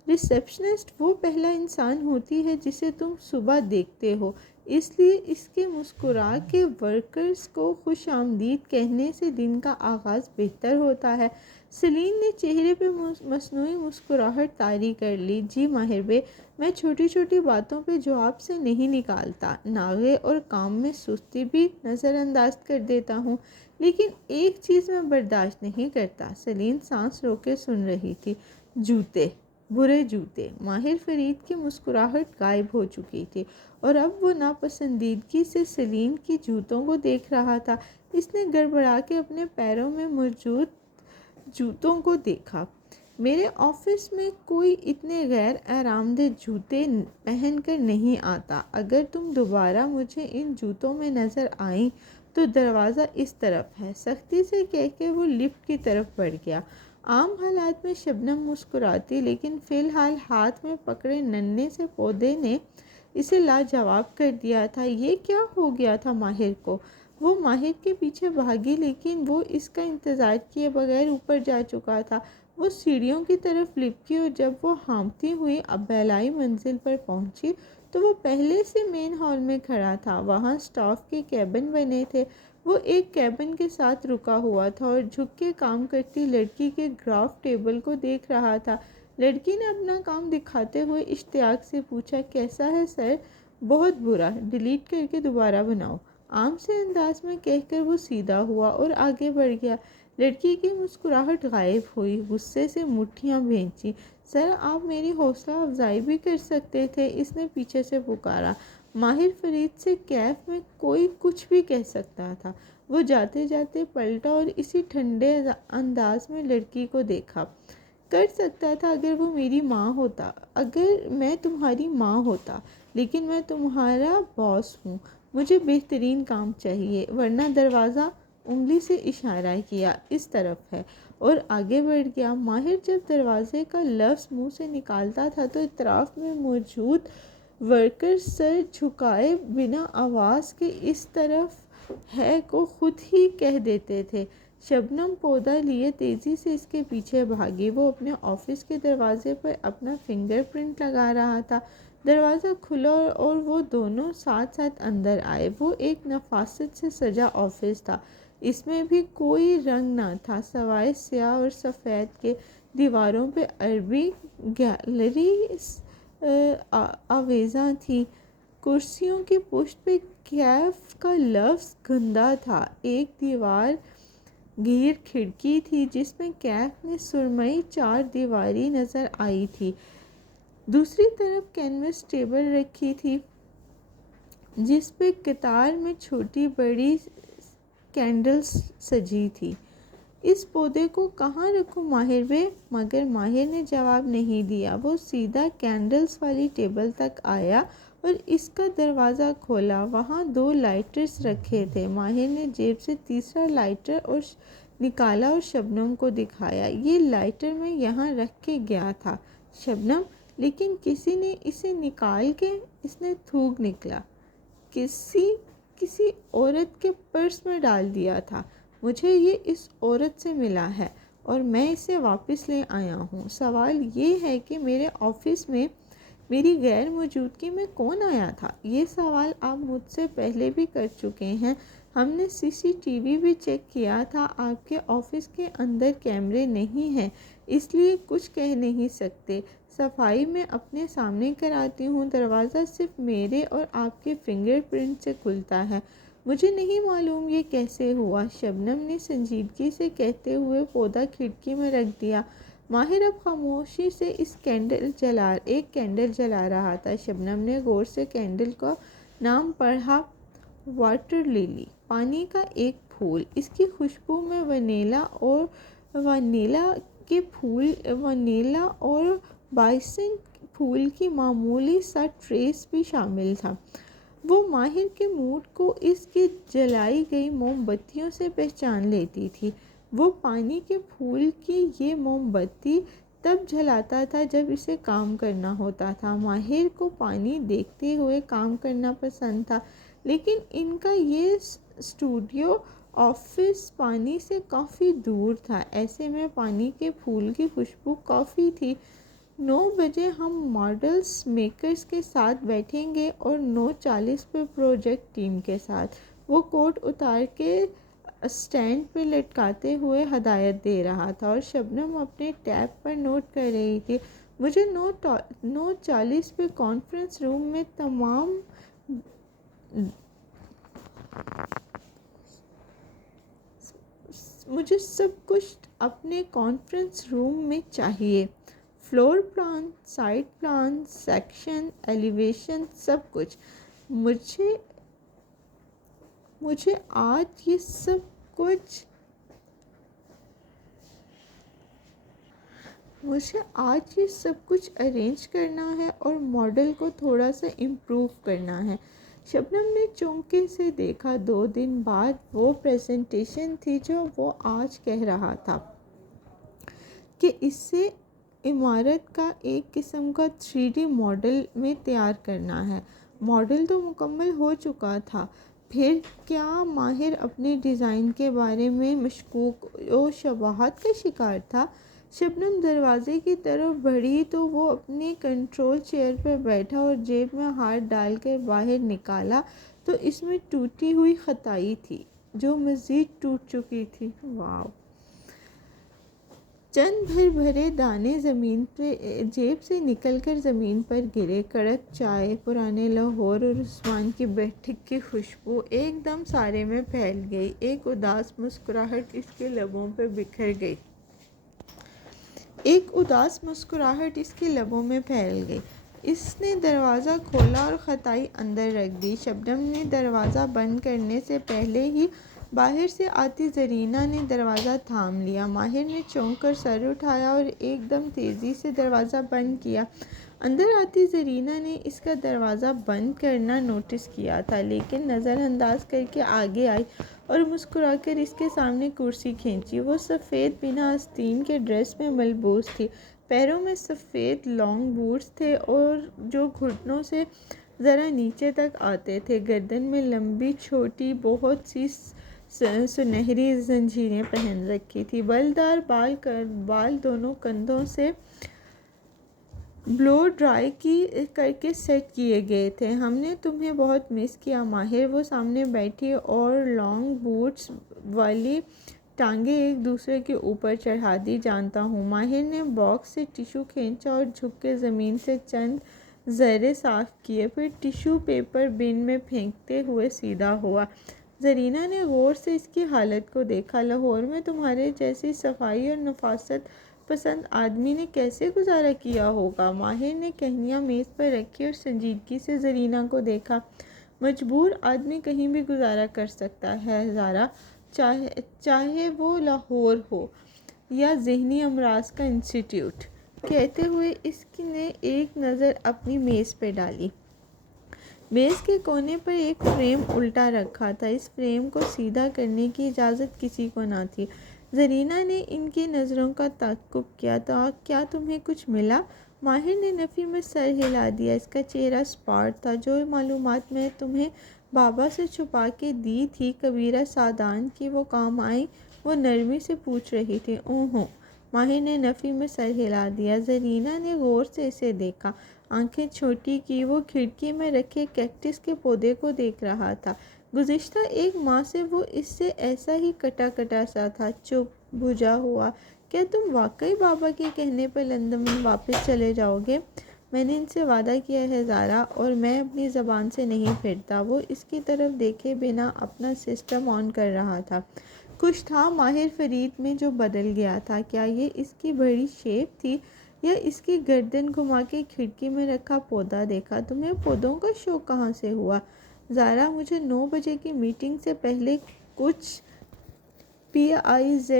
ریسیپشنسٹ وہ پہلا انسان ہوتی ہے جسے تم صبح دیکھتے ہو، اس لیے اس کے مسکرا کے ورکرز کو خوش آمدید کہنے سے دن کا آغاز بہتر ہوتا ہے۔ سیلین نے چہرے پہ مصنوعی مسکراہٹ طاری کر لی۔ جی ماہر بے، میں چھوٹی چھوٹی باتوں پہ جواب سے نہیں نکالتا، ناغے اور کام میں سستی بھی نظر انداز کر دیتا ہوں، لیکن ایک چیز میں برداشت نہیں کرتا۔ سیلین سانس روکے سن رہی تھی۔ جوتے، برے جوتے۔ ماہر فرید کی مسکراہٹ غائب ہو چکی تھی اور اب وہ ناپسندیدگی سے سیلین کی جوتوں کو دیکھ رہا تھا۔ اس نے گڑبڑا کے اپنے پیروں میں موجود جوتوں کو دیکھا۔ میرے آفس میں کوئی اتنے غیر آرام دہ جوتے پہن کر نہیں آتا۔ اگر تم دوبارہ مجھے ان جوتوں میں نظر آئیں تو دروازہ اس طرف ہے، سختی سے کہہ کے وہ لفٹ کی طرف بڑھ گیا۔ عام حالات میں شبنم مسکراتی، لیکن فی الحال ہاتھ میں پکڑے ننھے سے پودے نے اسے لاجواب کر دیا تھا۔ یہ کیا ہو گیا تھا ماہر کو؟ وہ ماہر کے پیچھے بھاگی لیکن وہ اس کا انتظار کیے بغیر اوپر جا چکا تھا۔ وہ سیڑھیوں کی طرف لپکی اور جب وہ ہانپتی ہوئی بالائی منزل پر پہنچی تو وہ پہلے سے مین ہال میں کھڑا تھا۔ وہاں سٹاف کے کیبن بنے تھے۔ وہ ایک کیبن کے ساتھ رکا ہوا تھا اور جھک کے کام کرتی لڑکی کے گراف ٹیبل کو دیکھ رہا تھا۔ لڑکی نے اپنا کام دکھاتے ہوئے اشتیاق سے پوچھا، کیسا ہے سر؟ بہت برا، ڈیلیٹ کر کے دوبارہ بناؤ، عام سے انداز میں کہہ کر وہ سیدھا ہوا اور آگے بڑھ گیا۔ لڑکی کی مسکراہٹ غائب ہوئی، غصے سے مٹھیاں بھینچی۔ سر، آپ میری حوصلہ افزائی بھی کر سکتے تھے، اس نے پیچھے سے پکارا۔ ماہر فرید سے کیف میں کوئی کچھ بھی کہہ سکتا تھا۔ وہ جاتے جاتے پلٹا اور اسی ٹھنڈے انداز میں لڑکی کو دیکھا۔ کر سکتا تھا اگر وہ میری ماں ہوتا، اگر میں تمہاری ماں ہوتا، لیکن میں تمہارا باس ہوں، مجھے بہترین کام چاہیے، ورنہ دروازہ، انگلی سے اشارہ کیا، اس طرف ہے، اور آگے بڑھ گیا۔ ماہر جب دروازے کا لفظ منہ سے نکالتا تھا تو اطراف میں موجود ورکر سر جھکائے بنا آواز کے اس طرف ہے کو خود ہی کہہ دیتے تھے۔ شبنم پودا لیے تیزی سے اس کے پیچھے بھاگی۔ وہ اپنے آفس کے دروازے پر اپنا فنگر پرنٹ لگا رہا تھا۔ دروازہ کھلا اور وہ دونوں ساتھ ساتھ اندر آئے۔ وہ ایک نفاست سے سجا آفس تھا۔ اس میں بھی کوئی رنگ نہ تھا سوائے سیاہ اور سفید کے۔ دیواروں پہ عربی گیلریز آویزاں تھی۔ کرسیوں کی پشت پہ کیف کا لفظ گندا تھا۔ ایک دیوار گیر کھڑکی تھی جس میں کیف نے سرمئی چار دیواری نظر آئی تھی۔ دوسری طرف کینوس ٹیبل رکھی تھی جس پہ قطار میں چھوٹی بڑی کینڈلز سجی تھی۔ اس پودے کو کہاں رکھوں ماہر بے؟ مگر ماہر نے جواب نہیں دیا۔ وہ سیدھا کینڈلز والی ٹیبل تک آیا اور اس کا دروازہ کھولا۔ وہاں دو لائٹرز رکھے تھے۔ ماہر نے جیب سے تیسرا لائٹر نکالا اور شبنم کو دکھایا۔ یہ لائٹر میں یہاں رکھ کے گیا تھا شبنم، لیکن کسی نے اسے نکال کے، اس نے تھوک نکلا، کسی عورت کے پرس میں ڈال دیا تھا۔ مجھے یہ اس عورت سے ملا ہے اور میں اسے واپس لے آیا ہوں۔ سوال یہ ہے کہ میرے آفس میں میری غیر موجودگی میں کون آیا تھا؟ یہ سوال آپ مجھ سے پہلے بھی کر چکے ہیں۔ ہم نے سی سی ٹی وی بھی چیک کیا تھا۔ آپ کے آفس کے اندر کیمرے نہیں ہیں، اس لیے کچھ کہہ نہیں سکتے۔ صفائی میں اپنے سامنے کراتی ہوں۔ دروازہ صرف میرے اور آپ کے فنگر پرنٹ سے کھلتا ہے۔ مجھے نہیں معلوم یہ کیسے ہوا، شبنم نے سنجیدگی سے کہتے ہوئے پودا کھڑکی میں رکھ دیا۔ ماہر اب خاموشی سے ایک کینڈل جلا رہا تھا۔ شبنم نے غور سے کینڈل کا نام پڑھا، واٹر لیلی، پانی کا ایک پھول۔ اس کی خوشبو میں ونیلا اور وانیلا اور بائسن پھول کی معمولی سا ٹریس بھی شامل تھا۔ وہ ماہر کے موڈ کو اس کی جلائی گئی موم بتیوں سے پہچان لیتی تھی۔ وہ پانی کے پھول کی یہ موم بتی تب جلاتا تھا جب اسے کام کرنا ہوتا تھا۔ ماہر کو پانی دیکھتے ہوئے کام کرنا پسند تھا، لیکن ان کا یہ اسٹوڈیو آفس پانی سے کافی دور تھا، ایسے میں پانی کے پھول کی خوشبو کافی تھی۔ 9 بجے ہم ماڈلز میکرز کے ساتھ بیٹھیں گے اور 9:40 پہ پروجیکٹ ٹیم کے ساتھ۔ وہ کوٹ اتار کے اسٹینڈ پہ لٹکاتے ہوئے ہدایت دے رہا تھا اور شبنم اپنے ٹیب پر نوٹ کر رہی تھی۔ مجھے 9:40 پہ کانفرنس روم میں مجھے سب کچھ اپنے کانفرنس روم میں چاہیے، floor plan, site plan, section, elevation, سب کچھ۔ مجھے آج یہ سب کچھ ارینج کرنا ہے اور ماڈل کو تھوڑا سا امپروو کرنا ہے۔ شبنم نے چونکے سے دیکھا۔ 2 دن بعد وہ پریزنٹیشن تھی جو وہ آج کہہ رہا تھا کہ اسے عمارت کا ایک قسم کا 3D ماڈل میں تیار کرنا ہے۔ ماڈل تو مکمل ہو چکا تھا، پھر کیا ماہر اپنے ڈیزائن کے بارے میں مشکوک و شبہات کا شکار تھا؟ شبنم دروازے کی طرف بڑھی تو وہ اپنی کنٹرول چیئر پر بیٹھا اور جیب میں ہاتھ ڈال کر باہر نکالا تو اس میں ٹوٹی ہوئی خطائی تھی جو مزید ٹوٹ چکی تھی۔ واو! چند بھرے دانے زمین پہ جیب سے نکل کر زمین پر گرے۔ کڑک چائے، پرانے لاہور اور عثمان کی بیٹھک کی خوشبو ایک دم سارے میں پھیل گئی۔ ایک اداس مسکراہٹ اس کے لبوں پہ بکھر گئی۔ اس نے دروازہ کھولا اور خطائی اندر رکھ دی۔ شبنم نے دروازہ بند کرنے سے پہلے ہی باہر سے آتی زرینہ نے دروازہ تھام لیا۔ ماہر نے چونک کر سر اٹھایا اور ایک دم تیزی سے دروازہ بند کیا۔ اندر آتی زرینہ نے اس کا دروازہ بند کرنا نوٹس کیا تھا، لیکن نظر انداز کر کے آگے آئی اور مسکرا کر اس کے سامنے کرسی کھینچی۔ وہ سفید بنا آستین کے ڈریس میں ملبوس تھی۔ پیروں میں سفید لانگ بوٹس تھے اور جو گھٹنوں سے ذرا نیچے تک آتے تھے۔ گردن میں لمبی چھوٹی بہت سی سنہری زنجیریں پہن رکھی تھی۔ بلدار بال دونوں کندھوں سے بلو ڈرائی کر کے سیٹ کیے گئے تھے۔ ہم نے تمہیں بہت مس کیا ماہر۔ وہ سامنے بیٹھی اور لانگ بوٹس والی ٹانگیں ایک دوسرے کے اوپر چڑھا دی۔ جانتا ہوں۔ ماہر نے باکس سے ٹشو کھینچا اور جھک کے زمین سے چند ذرے صاف کیے، پھر ٹشو پیپر بن میں پھینکتے ہوئے سیدھا ہوا۔ زرینہ نے غور سے اس کی حالت کو دیکھا۔ لاہور میں تمہارے جیسی صفائی اور نفاست پسند آدمی نے کیسے گزارا کیا ہوگا؟ ماہر نے کہنیاں میز پر رکھی اور سنجیدگی سے زرینہ کو دیکھا۔ مجبور آدمی کہیں بھی گزارا کر سکتا ہے زارا، چاہے وہ لاہور ہو یا ذہنی امراض کا انسٹیٹیوٹ۔ کہتے ہوئے اس نے ایک نظر اپنی میز پہ ڈالی۔ میز کے کونے پر ایک فریم الٹا رکھا تھا۔ اس فریم کو سیدھا کرنے کی اجازت کسی کو نہ تھی۔ زرینہ نے ان کی نظروں کا تعاقب کیا۔ تو کیا تمہیں کچھ ملا؟ ماہر نے نفی میں سر ہلا دیا۔ اس کا چہرہ سپاٹ تھا۔ جو معلومات میں تمہیں بابا سے چھپا کے دی تھی کبیرہ سعدان کی وہ کام آئیں؟ وہ نرمی سے پوچھ رہی تھی۔ اوہو! ماہر نے نفی میں سر ہلا دیا۔ زرینہ نے غور سے اسے دیکھا، آنکھیں چھوٹی کی۔ وہ کھڑکی میں رکھے کیکٹس کے پودے کو دیکھ رہا تھا۔ گزشتہ 1 ماہ سے وہ اس سے ایسا ہی کٹا کٹا سا تھا، چپ، بجھا ہوا۔ کیا تم واقعی بابا کے کہنے پر لندن واپس چلے جاؤ گے؟ میں نے ان سے وعدہ کیا ہے زارا، اور میں اپنی زبان سے نہیں پھرتا۔ وہ اس کی طرف دیکھے بنا اپنا سسٹم آن کر رہا تھا۔ کچھ تھا ماہر فرید میں جو بدل گیا تھا۔ کیا یہ اس کی بڑی شیپ تھی یا اس کی گردن گھما کے کھڑکی میں رکھا پودا دیکھا؟ تمہیں پودوں کا شوق کہاں سے ہوا؟ زارا، مجھے 9 بجے کی میٹنگ سے پہلے کچھ PIZ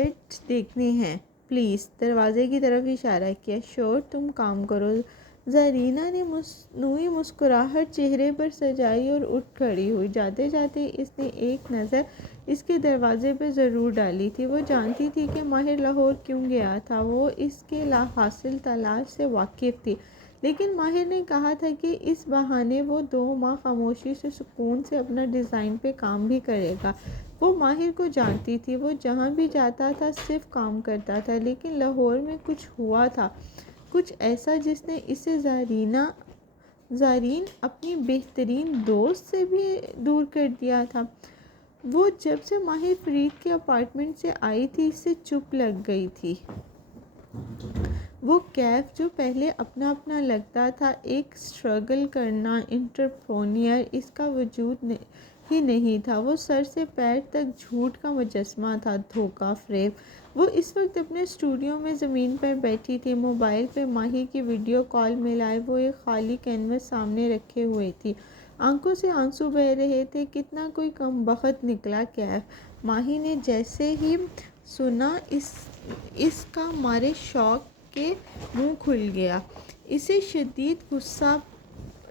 دیکھنے ہیں پلیز، دروازے کی طرف اشارہ کیا۔ شور، تم کام کرو۔ زرینہ نے مصنوعی مسکراہٹ چہرے پر سجائی اور اٹھ کھڑی ہوئی۔ جاتے جاتے اس نے ایک نظر اس کے دروازے پہ ضرور ڈالی تھی۔ وہ جانتی تھی کہ ماہر لاہور کیوں گیا تھا، وہ اس کے حاصل تلاش سے واقف تھی، لیکن ماہر نے کہا تھا کہ اس بہانے وہ 2 ماہ خاموشی سے سکون سے اپنا ڈیزائن پہ کام بھی کرے گا۔ وہ ماہر کو جانتی تھی، وہ جہاں بھی جاتا تھا صرف کام کرتا تھا، لیکن لاہور میں کچھ ہوا تھا، کچھ ایسا جس نے اسے زارین اپنی بہترین دوست سے بھی دور کر دیا تھا۔ وہ جب سے ماہر فرید کے اپارٹمنٹ سے آئی تھی اس سے چپ لگ گئی تھی۔ وہ کیف جو پہلے اپنا لگتا تھا، ایک اسٹرگل کرنا انٹرپرونیئر، اس کا وجود ہی نہیں تھا۔ وہ سر سے پیر تک جھوٹ کا مجسمہ تھا، دھوکہ، فریب۔ وہ اس وقت اپنے اسٹوڈیو میں زمین پر بیٹھی تھی، موبائل پہ ماہی کی ویڈیو کال میں لائیو وہ ایک خالی کینوس سامنے رکھے ہوئے تھی، آنکھوں سے آنسو بہہ رہے تھے۔ کتنا کوئی کم بخت نکلا کیف۔ ماہی نے جیسے ہی سنا اس کا مارے شوق کے منہ کھل گیا۔ اسے شدید غصہ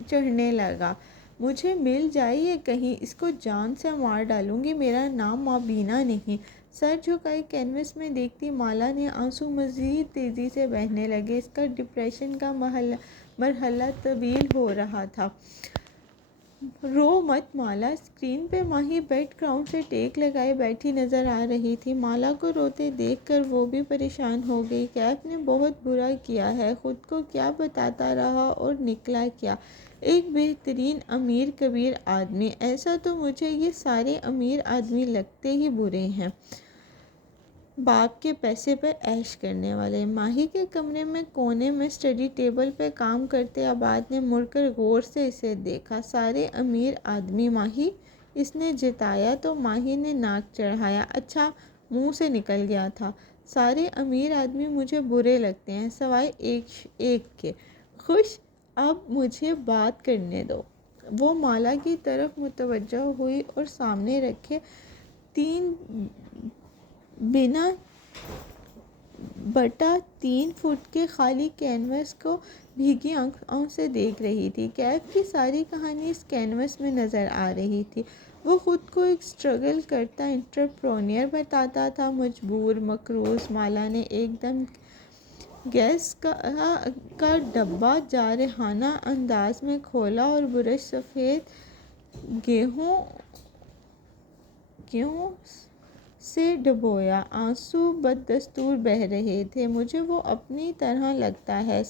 چڑھنے لگا۔ مجھے مل جائے یہ کہیں، اس کو جان سے مار ڈالوں گی، میرا نام مبینہ نہیں۔ سر جھکائے کینوس میں دیکھتی مالا نے آنسو مزید تیزی سے بہنے لگے۔ اس کا ڈپریشن کا مرحلہ طویل ہو رہا تھا۔ رو مت مالا۔ اسکرین پہ ماہی بیک گراؤنڈ سے ٹیک لگائے بیٹھی نظر آ رہی تھی۔ مالا کو روتے دیکھ کر وہ بھی پریشان ہو گئی۔ کیف نے بہت برا کیا ہے، خود کو کیا بتاتا رہا اور نکلا کیا؟ ایک بہترین امیر کبیر آدمی۔ ایسا تو مجھے یہ سارے امیر آدمی لگتے ہی برے ہیں، باپ کے پیسے پر عیش کرنے والے۔ ماہی کے کمرے میں کونے میں اسٹڈی ٹیبل پہ کام کرتے عباد نے مڑ کر غور سے اسے دیکھا۔ سارے امیر آدمی ماہی؟ اس نے جتایا تو ماہی نے ناک چڑھایا۔ اچھا، منہ سے نکل گیا تھا۔ سارے امیر آدمی مجھے برے لگتے ہیں سوائے ایک کے۔ خوش؟ اب مجھے بات کرنے دو۔ وہ مالا کی طرف متوجہ ہوئی اور سامنے رکھے 3 بنا بٹا 3 فٹ کے خالی کینوس کو بھیگی آنکھوں سے دیکھ رہی تھی۔ کیف کی ساری کہانی اس کینوس میں نظر آ رہی تھی۔ وہ خود کو ایک اسٹرگل کرتا انٹرپرونیئر بتاتا تھا، مجبور، مقروض۔ مالا نے ایک دم گیس کا ڈبہ جارحانہ انداز میں کھولا اور برش سفید گیہوں سے ڈبویا۔ آنسو بدستور بہہ رہے تھے۔ مجھے وہ اپنی طرح لگتا ہے،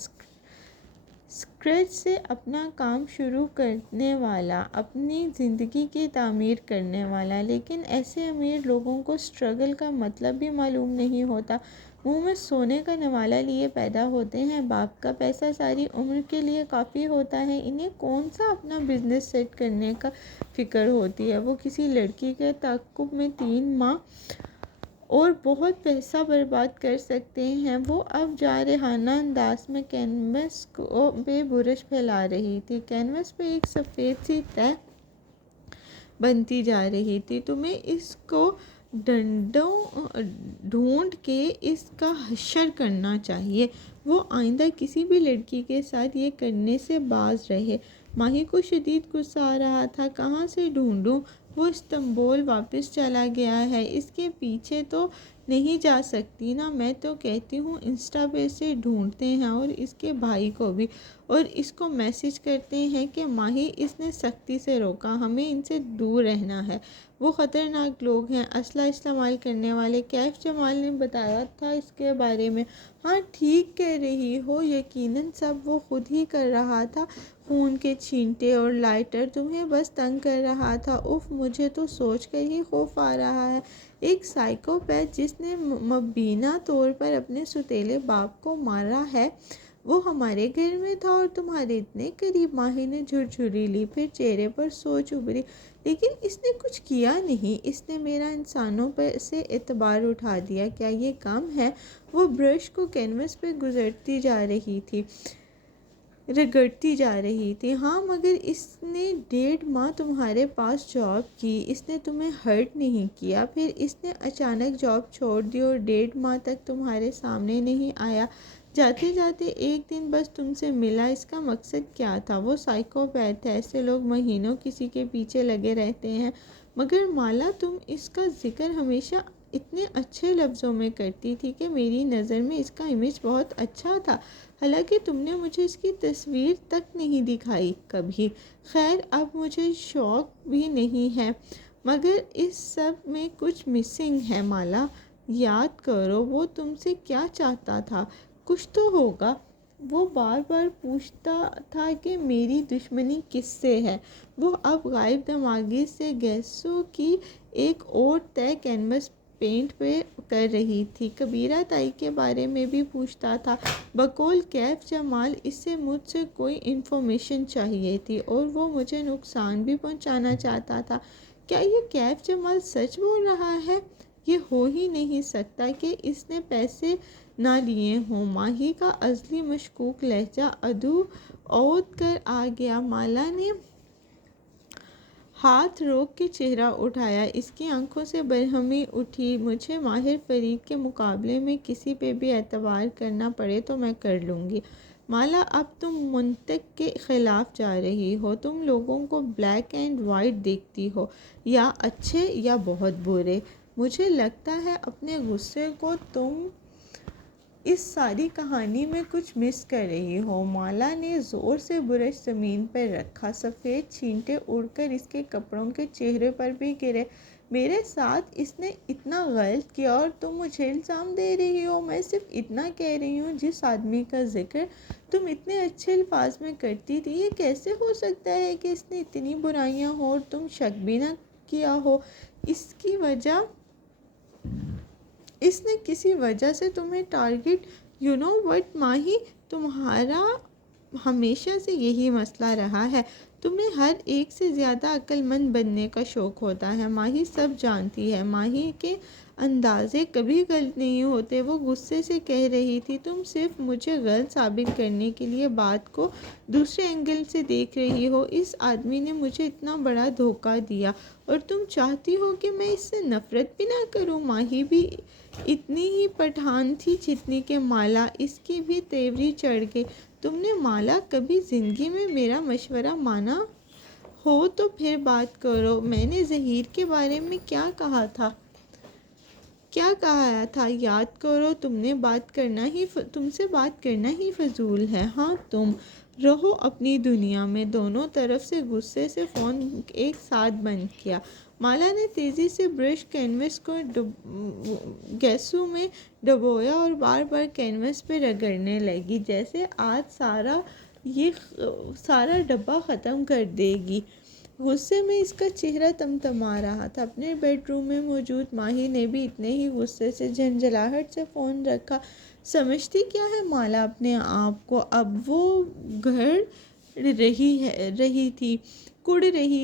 اسکریچ سے اپنا کام شروع کرنے والا، اپنی زندگی کی تعمیر کرنے والا۔ لیکن ایسے امیر لوگوں کو اسٹرگل کا مطلب بھی معلوم نہیں ہوتا۔ منہ میں سونے کا نوالہ لیے پیدا ہوتے ہیں۔ باپ کا پیسہ ساری عمر کے لیے کافی ہوتا ہے، انہیں کون سا اپنا بزنس سیٹ کرنے کا فکر ہوتی ہے۔ وہ کسی لڑکی کے تعاقب میں 3 ماہ اور بہت پیسہ برباد کر سکتے ہیں۔ وہ اب جارحانہ انداز میں کینوس پہ برش پھیلا رہی تھی۔ کینوس پہ ایک سفید سی تہہ بنتی جا رہی تھی۔ تمہیں اس کو ڈھونڈ کے اس کا حشر کرنا چاہیے۔ وہ آئندہ کسی بھی لڑکی کے ساتھ یہ کرنے سے باز رہے۔ ماہی کو شدید غصہ آ رہا تھا۔ کہاں سے ڈھونڈوں؟ وہ استنبول واپس چلا گیا ہے، اس کے پیچھے تو نہیں جا سکتی نا۔ میں تو کہتی ہوں انسٹا پہ اسے ڈھونڈتے ہیں اور اس کے بھائی کو بھی، اور اس کو میسج کرتے ہیں کہ ماہی، اس نے سختی سے روکا، ہمیں ان سے دور رہنا ہے، وہ خطرناک لوگ ہیں، اسلحہ استعمال کرنے والے۔ کیف جمال نے بتایا تھا اس کے بارے میں؟ ہاں ٹھیک کہہ رہی ہو، یقیناً سب وہ خود ہی کر رہا تھا۔ خون کے چھینٹے اور لائٹر تمہیں بس تنگ کر رہا تھا۔ اف، مجھے تو سوچ کر ہی خوف آ رہا ہے۔ ایک سائیکوپیتھ جس نے مبینہ طور پر اپنے سوتیلے باپ کو مارا ہے، وہ ہمارے گھر میں تھا اور تمہارے اتنے قریب۔ ماہی نے جھرجھری لی، پھر چہرے پر سوچ ابھری۔ لیکن اس نے کچھ کیا نہیں، اس نے میرا انسانوں پر سے اعتبار اٹھا دیا، کیا یہ کم ہے؟ وہ برش کو کینوس پہ گزرتی جا رہی تھی۔ رگڑتی جا رہی تھی۔ ہاں مگر اس نے 1.5 ماہ تمہارے پاس جاب کی، اس نے تمہیں ہرٹ نہیں کیا، پھر اس نے اچانک جاب چھوڑ دی اور 1.5 ماہ تک تمہارے سامنے نہیں آیا۔ جاتے جاتے ایک دن بس تم سے ملا، اس کا مقصد کیا تھا؟ وہ سائیکوپیتھ ہے، ایسے لوگ مہینوں کسی کے پیچھے لگے رہتے ہیں۔ مگر مالا، تم اس کا ذکر ہمیشہ اتنے اچھے لفظوں میں کرتی تھی کہ میری نظر میں اس کا امیج بہت اچھا تھا، حالانکہ تم نے مجھے اس کی تصویر تک نہیں دکھائی کبھی۔ خیر، اب مجھے شوق بھی نہیں ہے، مگر اس سب میں کچھ مسنگ ہے مالا۔ یاد کرو وہ تم سے کیا چاہتا تھا، کچھ تو ہوگا۔ وہ بار بار پوچھتا تھا کہ میری دشمنی کس سے ہے۔ وہ اب غائب دماغی سے گیسو کی ایک اور طے کینوس پینٹ پہ کر رہی تھی۔ کبیرہ تائی کے بارے میں بھی پوچھتا تھا، بقول کیف جمال اسے مجھ سے کوئی انفارمیشن چاہیے تھی اور وہ مجھے نقصان بھی پہنچانا چاہتا تھا۔ کیا یہ کیف جمال سچ بول رہا ہے؟ یہ ہو ہی نہیں سکتا کہ اس نے پیسے نہ لیے ہوں۔ ماہی کا ازلی مشکوک لہجہ ادو اود کر آ گیا۔ مالا نے ہاتھ روک کے چہرہ اٹھایا، اس کی آنکھوں سے برہمی اٹھی۔ مجھے ماہر فرید کے مقابلے میں کسی پہ بھی اعتبار کرنا پڑے تو میں کر لوں گی۔ مالا، اب تم منطق کے خلاف جا رہی ہو۔ تم لوگوں کو بلیک اینڈ وائٹ دیکھتی ہو، یا اچھے یا بہت برے۔ مجھے لگتا ہے اپنے غصے کو تم اس ساری کہانی میں کچھ مس کر رہی ہو۔ مالا نے زور سے برش زمین پر رکھا، سفید چھینٹے اڑ کر اس کے کپڑوں کے چہرے پر بھی گرے۔ میرے ساتھ اس نے اتنا غلط کیا اور تم مجھے الزام دے رہی ہو؟ میں صرف اتنا کہہ رہی ہوں، جس آدمی کا ذکر تم اتنے اچھے الفاظ میں کرتی تھی، یہ کیسے ہو سکتا ہے کہ اس نے اتنی برائیاں ہوں اور تم شک بھی نہ کیا ہو؟ اس نے کسی وجہ سے تمہیں ٹارگٹ یو نو وٹ ماہی، تمہارا ہمیشہ سے یہی مسئلہ رہا ہے، تمہیں ہر ایک سے زیادہ عقل مند بننے کا شوق ہوتا ہے۔ ماہی سب جانتی ہے۔ ماہی کے اندازے کبھی غلط نہیں ہوتے۔ وہ غصے سے کہہ رہی تھی، تم صرف مجھے غلط ثابت کرنے کے لیے بات کو دوسرے اینگل سے دیکھ رہی ہو۔ اس آدمی نے مجھے اتنا بڑا دھوکہ دیا اور تم چاہتی ہو کہ میں اس سے نفرت بھی نہ کروں۔ ماہی بھی اتنی ہی پٹھان تھی جتنی کہ مالا، اس کی بھی تیوری چڑھ گئی۔ تم نے مالا کبھی زندگی میں میرا مشورہ مانا ہو تو پھر بات کرو۔ میں نے زہیر کے بارے میں کیا کہا تھا؟ یاد کرو، تم سے بات کرنا ہی فضول ہے۔ ہاں، تم رہو اپنی دنیا میں۔ دونوں طرف سے غصے سے فون ایک ساتھ بند کیا۔ مالا نے تیزی سے برش کینوس کو گیسو میں ڈبویا اور بار بار کینوس پہ رگڑنے لگی، جیسے آج یہ سارا ڈبہ ختم کر دے گی۔ غصے میں اس کا چہرہ تمتما رہا تھا۔ اپنے بیڈ روم میں موجود ماہی نے بھی اتنے ہی غصے سے جھنجھلاہٹ سے فون رکھا۔ سمجھتی کیا ہے مالا اپنے آپ کو؟ اب وہ گھڑ رہی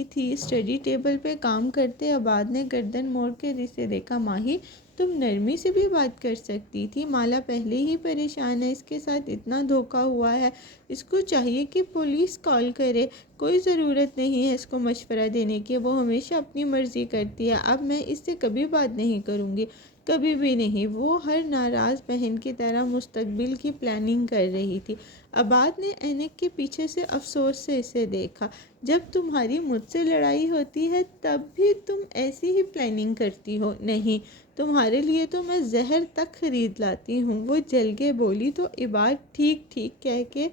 تھی۔ اسٹڈی ٹیبل پہ کام کرتے عباد نے گردن موڑ کے اسے دیکھا۔ ماہی، تم نرمی سے بھی بات کر سکتی تھی۔ مالا پہلے ہی پریشان ہے، اس کے ساتھ اتنا دھوکہ ہوا ہے، اس کو چاہیے کہ پولیس کال کرے۔ کوئی ضرورت نہیں ہے اس کو مشورہ دینے کی، وہ ہمیشہ اپنی مرضی کرتی ہے۔ اب میں اس سے کبھی بات نہیں کروں گی، کبھی بھی نہیں۔ وہ ہر ناراض بہن کی طرح مستقبل کی پلاننگ کر رہی تھی۔ عباد نے اینک کے پیچھے سے افسوس سے اسے دیکھا۔ جب تمہاری مجھ سے لڑائی ہوتی ہے تب بھی تم ایسی ہی پلاننگ کرتی ہو؟ نہیں، تمہارے لیے تو میں زہر تک خرید لاتی ہوں۔ وہ جل کے بولی تو عباد ٹھیک کہہ کے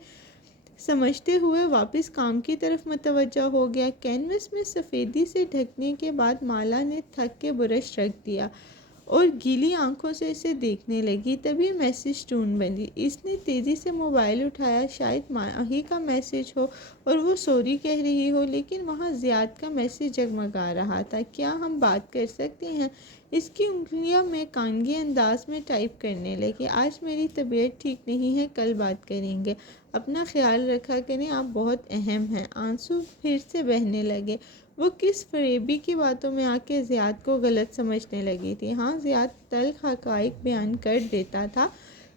سمجھتے ہوئے واپس کام کی طرف متوجہ ہو گیا۔ کینوس میں سفیدی سے ڈھکنے کے بعد مالا نے تھک کے برش رکھ دیا اور گیلی آنکھوں سے اسے دیکھنے لگی۔ تبھی میسج ٹون بجی۔ اس نے تیزی سے موبائل اٹھایا۔ شاید ماہی کا میسج ہو اور وہ سوری کہہ رہی ہو، لیکن وہاں زیاد کا میسج جگمگا رہا تھا۔ کیا ہم بات کر سکتے ہیں؟ اس کی انگلیاں میکانگی انداز میں ٹائپ کرنے لگی۔ آج میری طبیعت ٹھیک نہیں ہے، کل بات کریں گے۔ اپنا خیال رکھا کریں، آپ بہت اہم ہیں۔ آنسو پھر سے بہنے لگے۔ وہ کس فریبی کی باتوں میں آ کے زیاد کو غلط سمجھنے لگی تھی۔ ہاں، زیاد تلخ حقائق بیان کر دیتا تھا،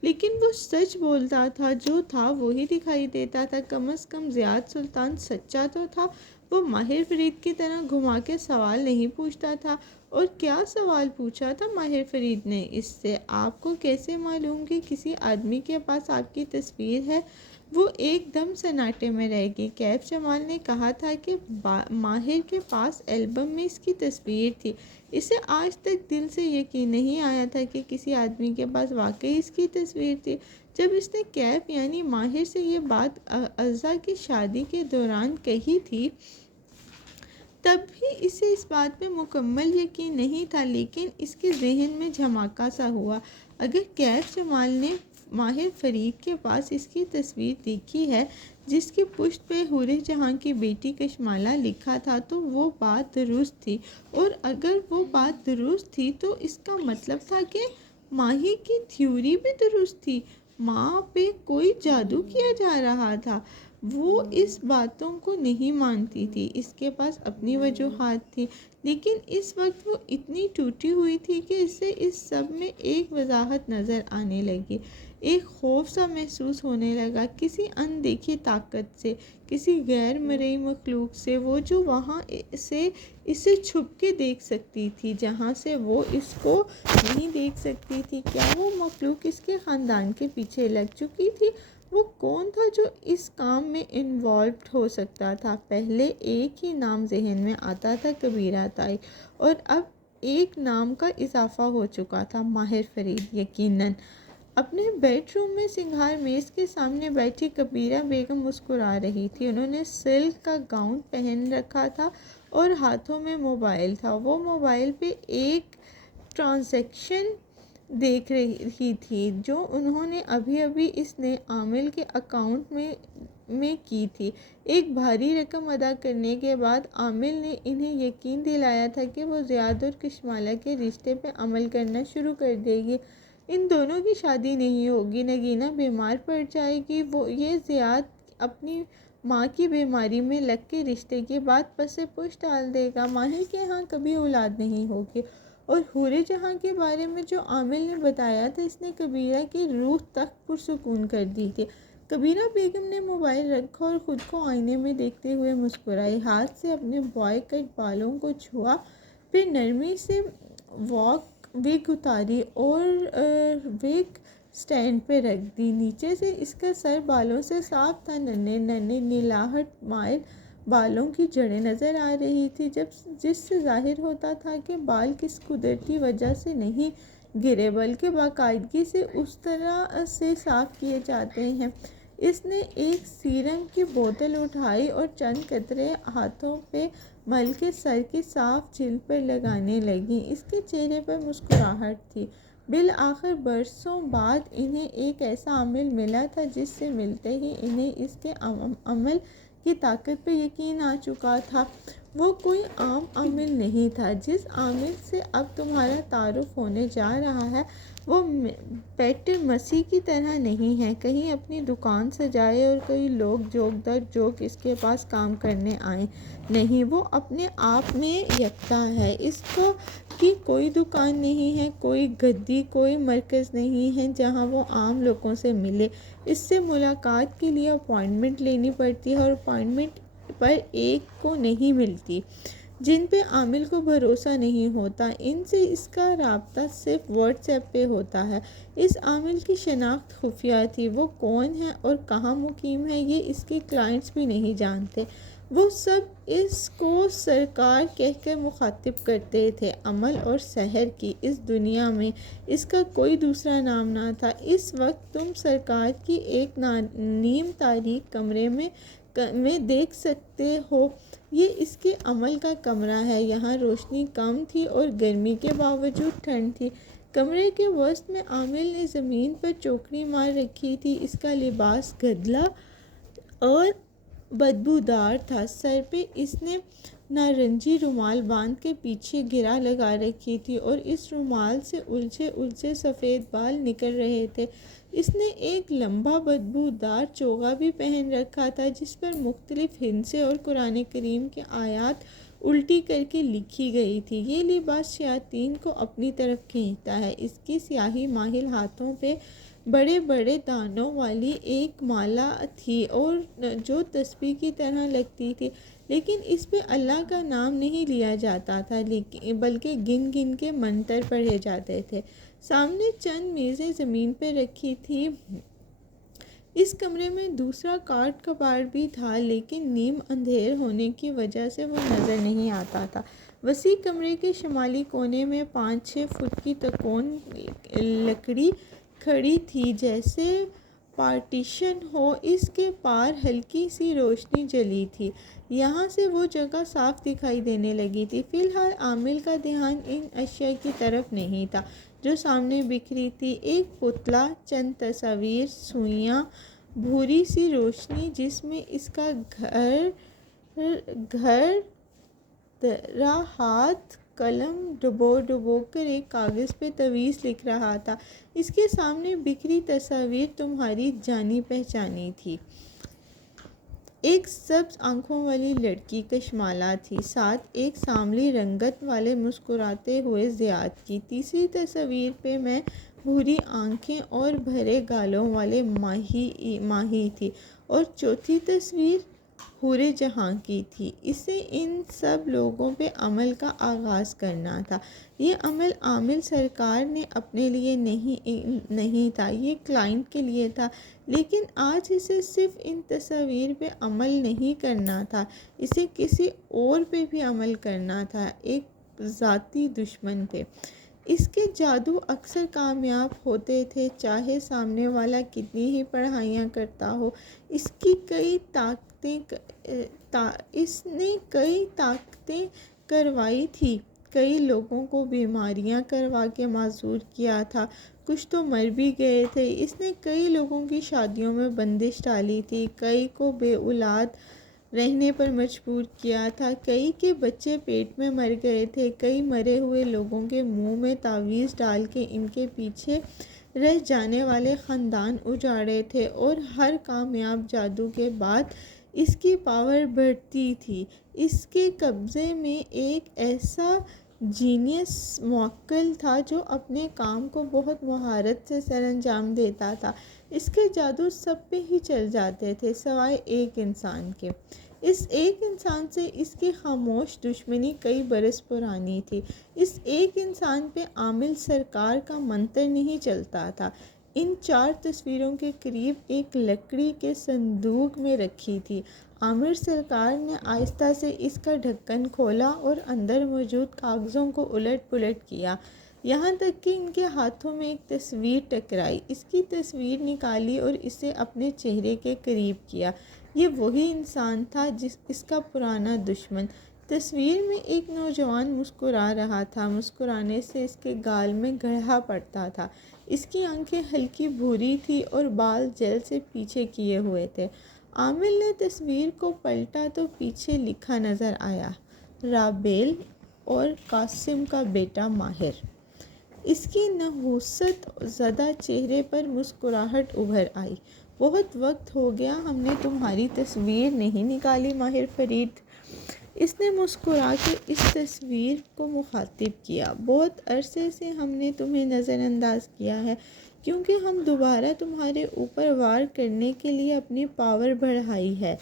لیکن وہ سچ بولتا تھا، جو تھا وہی دکھائی دیتا تھا۔ کم از کم زیاد سلطان سچا تو تھا، وہ ماہر فرید کی طرح گھما کے سوال نہیں پوچھتا تھا۔ اور کیا سوال پوچھا تھا ماہر فرید نے اس سے؟ آپ کو کیسے معلوم کہ کسی آدمی کے پاس آپ کی تصویر ہے؟ وہ ایک دم سناٹے میں رہ گئی۔ کیف جمال نے کہا تھا کہ ماہر کے پاس البم میں اس کی تصویر تھی۔ اسے آج تک دل سے یقین نہیں آیا تھا کہ کسی آدمی کے پاس واقعی اس کی تصویر تھی۔ جب اس نے کیف یعنی ماہر سے یہ بات اعضا کی شادی کے دوران کہی تھی، تب بھی اسے اس بات پہ مکمل یقین نہیں تھا، لیکن اس کے ذہن میں جھماکا سا ہوا۔ اگر کیف جمال نے ماہر فرید کے پاس اس کی تصویر دیکھی ہے جس کی پشت پہ حور جہاں کی بیٹی کشمالہ لکھا تھا، تو وہ بات درست تھی۔ اور اگر وہ بات درست تھی تو اس کا مطلب تھا کہ ماہی کی تھیوری بھی درست تھی۔ ماں پہ کوئی جادو کیا جا رہا تھا۔ وہ اس باتوں کو نہیں مانتی تھی، اس کے پاس اپنی وجوہات تھی، لیکن اس وقت وہ اتنی ٹوٹی ہوئی تھی کہ اسے اس سب میں ایک وضاحت نظر آنے لگی۔ ایک خوف سا محسوس ہونے لگا، کسی اندیکھی طاقت سے، کسی غیر مرئی مخلوق سے، وہ جو وہاں سے اسے چھپ کے دیکھ سکتی تھی جہاں سے وہ اس کو نہیں دیکھ سکتی تھی۔ کیا وہ مخلوق اس کے خاندان کے پیچھے لگ چکی تھی؟ وہ کون تھا جو اس کام میں انوالوڈ ہو سکتا تھا؟ پہلے ایک ہی نام ذہن میں آتا تھا، کبیرہ تائی، اور اب ایک نام کا اضافہ ہو چکا تھا، ماہر فرید۔ یقیناً اپنے بیڈ روم میں سنگھار میز کے سامنے بیٹھی کبیرہ بیگم مسکرا رہی تھی۔ انہوں نے سلک کا گاؤن پہن رکھا تھا اور ہاتھوں میں موبائل تھا۔ وہ موبائل پہ ایک ٹرانزیکشن دیکھ رہی تھی جو انہوں نے ابھی اس نے عامل کے اکاؤنٹ میں کی تھی۔ ایک بھاری رقم ادا کرنے کے بعد عامل نے انہیں یقین دلایا تھا کہ وہ زیاد اور کشمالہ کے رشتے پہ عمل کرنا شروع کر دے گی۔ ان دونوں کی شادی نہیں ہوگی، نگینہ بیمار پڑ جائے گی، یہ زیاد اپنی ماں کی بیماری میں لگ کے رشتے کی بات پس پش ڈال دے گا، ماہر کے ہاں کبھی اولاد نہیں ہوگی۔ اور حور جہاں کے بارے میں جو عامل نے بتایا تھا، اس نے کبیرہ کی روح تک پرسکون کر دی تھی۔ کبیرہ بیگم نے موبائل رکھا اور خود کو آئینے میں دیکھتے ہوئے مسکرائی، ہاتھ سے اپنے بوائے کٹ بالوں کو چھوا، پھر نرمی سے وگ اتاری اور وگ سٹینڈ پہ رکھ دی۔ نیچے سے اس کا سر بالوں سے صاف تھا، ننھے ننھے نیلاہٹ مائل بالوں کی جڑیں نظر آ رہی تھی، جس سے ظاہر ہوتا تھا کہ بال کس قدرتی وجہ سے نہیں گرے، بلکہ باقاعدگی سے اس طرح سے صاف کیے جاتے ہیں۔ اس نے ایک سیرم کی بوتل اٹھائی اور چند قطرے ہاتھوں پہ مل کے سر کی صاف جلد پر لگانے لگی۔ اس کے چہرے پر مسکراہٹ تھی۔ بالآخر برسوں بعد انہیں ایک ایسا عامل ملا تھا جس سے ملتے ہی انہیں اس کے عمل کی طاقت پہ یقین آ چکا تھا۔ وہ کوئی عام عامل نہیں تھا۔ جس عامل سے اب تمہارا تعارف ہونے جا رہا ہے وہ پیٹر مسیح کی طرح نہیں ہے، کہیں اپنی دکان سجائے اور کئی لوگ جوک در جوک اس کے پاس کام کرنے آئیں۔ نہیں، وہ اپنے آپ میں یکتا ہے۔ اس کی کوئی دکان نہیں ہے، کوئی گدی، کوئی مرکز نہیں ہے جہاں وہ عام لوگوں سے ملے۔ اس سے ملاقات کے لیے اپوائنٹمنٹ لینی پڑتی ہے اور اپوائنٹمنٹ پر ایک کو نہیں ملتی۔ جن پہ عامل کو بھروسہ نہیں ہوتا، ان سے اس کا رابطہ صرف واٹس ایپ پہ ہوتا ہے۔ اس عامل کی شناخت خفیہ تھی، وہ کون ہے اور کہاں مقیم ہے یہ اس کے کلائنٹس بھی نہیں جانتے۔ وہ سب اس کو سرکار کہہ کر مخاطب کرتے تھے۔ عمل اور سحر کی اس دنیا میں اس کا کوئی دوسرا نام نہ تھا۔ اس وقت تم سرکار کی ایک نیم تاریک کمرے میں دیکھ سکتے ہو، یہ اس کے عمل کا کمرہ ہے۔ یہاں روشنی کم تھی اور گرمی کے باوجود ٹھنڈ تھی۔ کمرے کے وسط میں عامل نے زمین پر چوکڑی مار رکھی تھی، اس کا لباس گدلا اور بدبودار تھا، سر پہ اس نے نارنجی رومال باندھ کے پیچھے گرہ لگا رکھی تھی اور اس رومال سے الجھے سفید بال نکل رہے تھے۔ اس نے ایک لمبا بدبودار چوغا بھی پہن رکھا تھا جس پر مختلف ہندسے اور قرآن کریم کی آیات الٹی کر کے لکھی گئی تھی۔ یہ لباس شیاطین کو اپنی طرف کھینچتا ہے۔ اس کی سیاہی مائل ہاتھوں پہ بڑے بڑے دانوں والی ایک مالا تھی اور جو تسبیح کی طرح لگتی تھی، لیکن اس پہ اللہ کا نام نہیں لیا جاتا تھا بلکہ گن گن کے منتر پڑھے جاتے تھے۔ سامنے چند میزیں زمین پہ رکھی تھی۔ اس کمرے میں دوسرا کاٹ کباڑ بھی تھا، لیکن نیم اندھیر ہونے کی وجہ سے وہ نظر نہیں آتا تھا۔ وسیع کمرے کے شمالی کونے میں 5-6 فٹ کی تکون لکڑی کھڑی تھی، جیسے پارٹیشن ہو، اس کے پار ہلکی سی روشنی جلی تھی۔ یہاں سے وہ جگہ صاف دکھائی دینے لگی تھی۔ فی الحال عامل کا دھیان ان اشیاء کی طرف نہیں تھا جو سامنے بکھری تھی۔ ایک پتلا، چند تصاویر، سوئیاں، بھوری سی روشنی جس میں اس کا گھر درا ہاتھ قلم ڈبو کر ایک کاغذ پہ تعویذ لکھ رہا تھا۔ اس کے سامنے بکھری تصاویر تمہاری جانی پہچانی تھی۔ ایک سبز آنکھوں والی لڑکی کشمالہ تھی، ساتھ ایک سانولی رنگت والے مسکراتے ہوئے زیاد کی۔ تیسری تصویر پہ میں بھوری آنکھیں اور بھرے گالوں والے ماہی تھی، اور چوتھی تصویر حور جہاں کی تھی۔ اسے ان سب لوگوں پہ عمل کا آغاز کرنا تھا۔ یہ عمل عامل سرکار نے اپنے لیے نہیں تھا، یہ کلائنٹ کے لیے تھا، لیکن آج اسے صرف ان تصاویر پہ عمل نہیں کرنا تھا، اسے کسی اور پہ بھی عمل کرنا تھا، ایک ذاتی دشمن پہ۔ اس کے جادو اکثر کامیاب ہوتے تھے، چاہے سامنے والا کتنی ہی پڑھائیاں کرتا ہو۔ اس نے کئی طاقتیں کروائی تھی، کئی لوگوں کو بیماریاں کروا کے معذور کیا تھا، کچھ تو مر بھی گئے تھے۔ اس نے کئی لوگوں کی شادیوں میں بندش ڈالی تھی، کئی کو بے اولاد رہنے پر مجبور کیا تھا، کئی کے بچے پیٹ میں مر گئے تھے، کئی مرے ہوئے لوگوں کے منہ میں تعویذ ڈال کے ان کے پیچھے رہ جانے والے خاندان اجاڑے تھے، اور ہر کامیاب جادو کے بعد اس کی پاور بڑھتی تھی۔ اس کے قبضے میں ایک ایسا جینیس موکل تھا جو اپنے کام کو بہت مہارت سے سر انجام دیتا تھا۔ اس کے جادو سب پہ ہی چل جاتے تھے سوائے ایک انسان کے۔ اس ایک انسان سے اس کی خاموش دشمنی کئی برس پرانی تھی۔ اس ایک انسان پہ عامل سرکار کا منتر نہیں چلتا تھا۔ ان 4 تصویروں کے قریب ایک لکڑی کے صندوق میں رکھی تھی۔ عامل سرکار نے آہستہ سے اس کا ڈھکن کھولا اور اندر موجود کاغذوں کو الٹ پلٹ کیا، یہاں تک کہ ان کے ہاتھوں میں ایک تصویر ٹکرائی۔ اس کی تصویر نکالی اور اسے اپنے چہرے کے قریب کیا۔ یہ وہی انسان تھا، اس کا پرانا دشمن۔ تصویر میں ایک نوجوان مسکرا رہا تھا، مسکرانے سے اس کے گال میں گڑھا پڑتا تھا۔ اس کی آنکھیں ہلکی بھوری تھی اور بال جیل سے پیچھے کیے ہوئے تھے۔ عامل نے تصویر کو پلٹا تو پیچھے لکھا نظر آیا، رابیل اور قاسم کا بیٹا ماہر۔ اس کی نحوست زدہ چہرے پر مسکراہٹ ابھر آئی۔ بہت وقت ہو گیا ہم نے تمہاری تصویر نہیں نکالی ماہر فرید۔ اس نے مسکرا کے اس تصویر کو مخاطب کیا۔ بہت عرصے سے ہم نے تمہیں نظر انداز کیا ہے، کیونکہ ہم دوبارہ تمہارے اوپر وار کرنے کے لیے اپنی پاور بڑھائی ہے،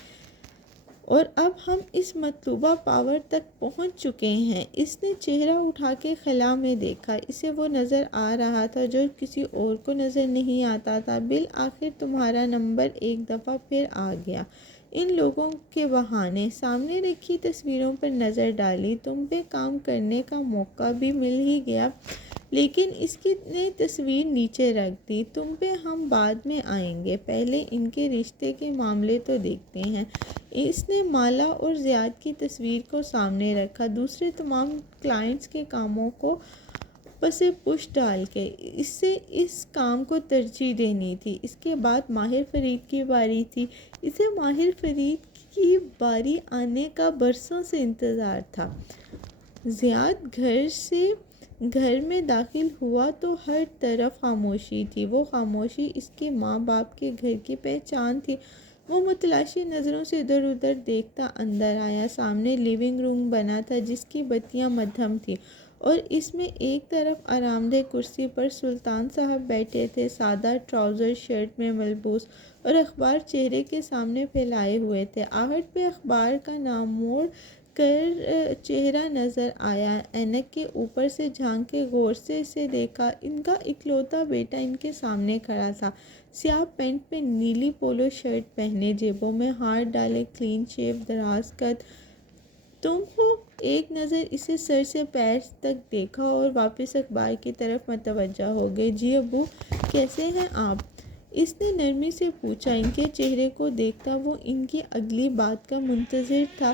اور اب ہم اس مطلوبہ پاور تک پہنچ چکے ہیں۔ اس نے چہرہ اٹھا کے خلا میں دیکھا۔ اسے وہ نظر آ رہا تھا جو کسی اور کو نظر نہیں آتا تھا۔ بالآخر تمہارا نمبر ایک دفعہ پھر آ گیا۔ ان لوگوں کے بہانے سامنے رکھی تصویروں پر نظر ڈالی، تم پہ کام کرنے کا موقع بھی مل ہی گیا، لیکن اس کی نے تصویر نیچے رکھ دی۔ تم پہ ہم بعد میں آئیں گے، پہلے ان کے رشتے کے معاملے تو دیکھتے ہیں۔ اس نے مالا اور زیاد کی تصویر کو سامنے رکھا، دوسرے تمام کلائنٹس کے کاموں کو پسے پش ڈال کے۔ اسے اس کام کو ترجیح دینی تھی۔ اس کے بعد ماہر فرید کی باری تھی۔ اسے ماہر فرید کی باری آنے کا برسوں سے انتظار تھا۔ زیاد گھر میں داخل ہوا تو ہر طرف خاموشی تھی۔ وہ خاموشی اس کے ماں باپ کے گھر کی پہچان تھی۔ وہ متلاشی نظروں سے ادھر ادھر دیکھتا اندر آیا۔ سامنے لیونگ روم بنا تھا جس کی بتیاں مدھم تھیں اور اس میں ایک طرف آرام دہ کرسی پر سلطان صاحب بیٹھے تھے، سادہ ٹراؤزر شرٹ میں ملبوس، اور اخبار چہرے کے سامنے پھیلائے ہوئے تھے۔ آہٹ پہ اخبار کا نام موڑ کر چہرہ نظر آیا، اینک کے اوپر سے جھانک کے غور سے اسے دیکھا۔ ان کا اکلوتا بیٹا ان کے سامنے کھڑا تھا، سیاہ پینٹ پہ نیلی پولو شرٹ پہنے، جیبوں میں ہاتھ ڈالے، کلین شیو، دراز قد۔ تم ہو؟ ایک نظر اسے سر سے پیر تک دیکھا اور واپس اخبار کی طرف متوجہ ہو گئے۔ جی ابو، کیسے ہیں آپ؟ اس نے نرمی سے پوچھا۔ ان کے چہرے کو دیکھتا وہ ان کی اگلی بات کا منتظر تھا۔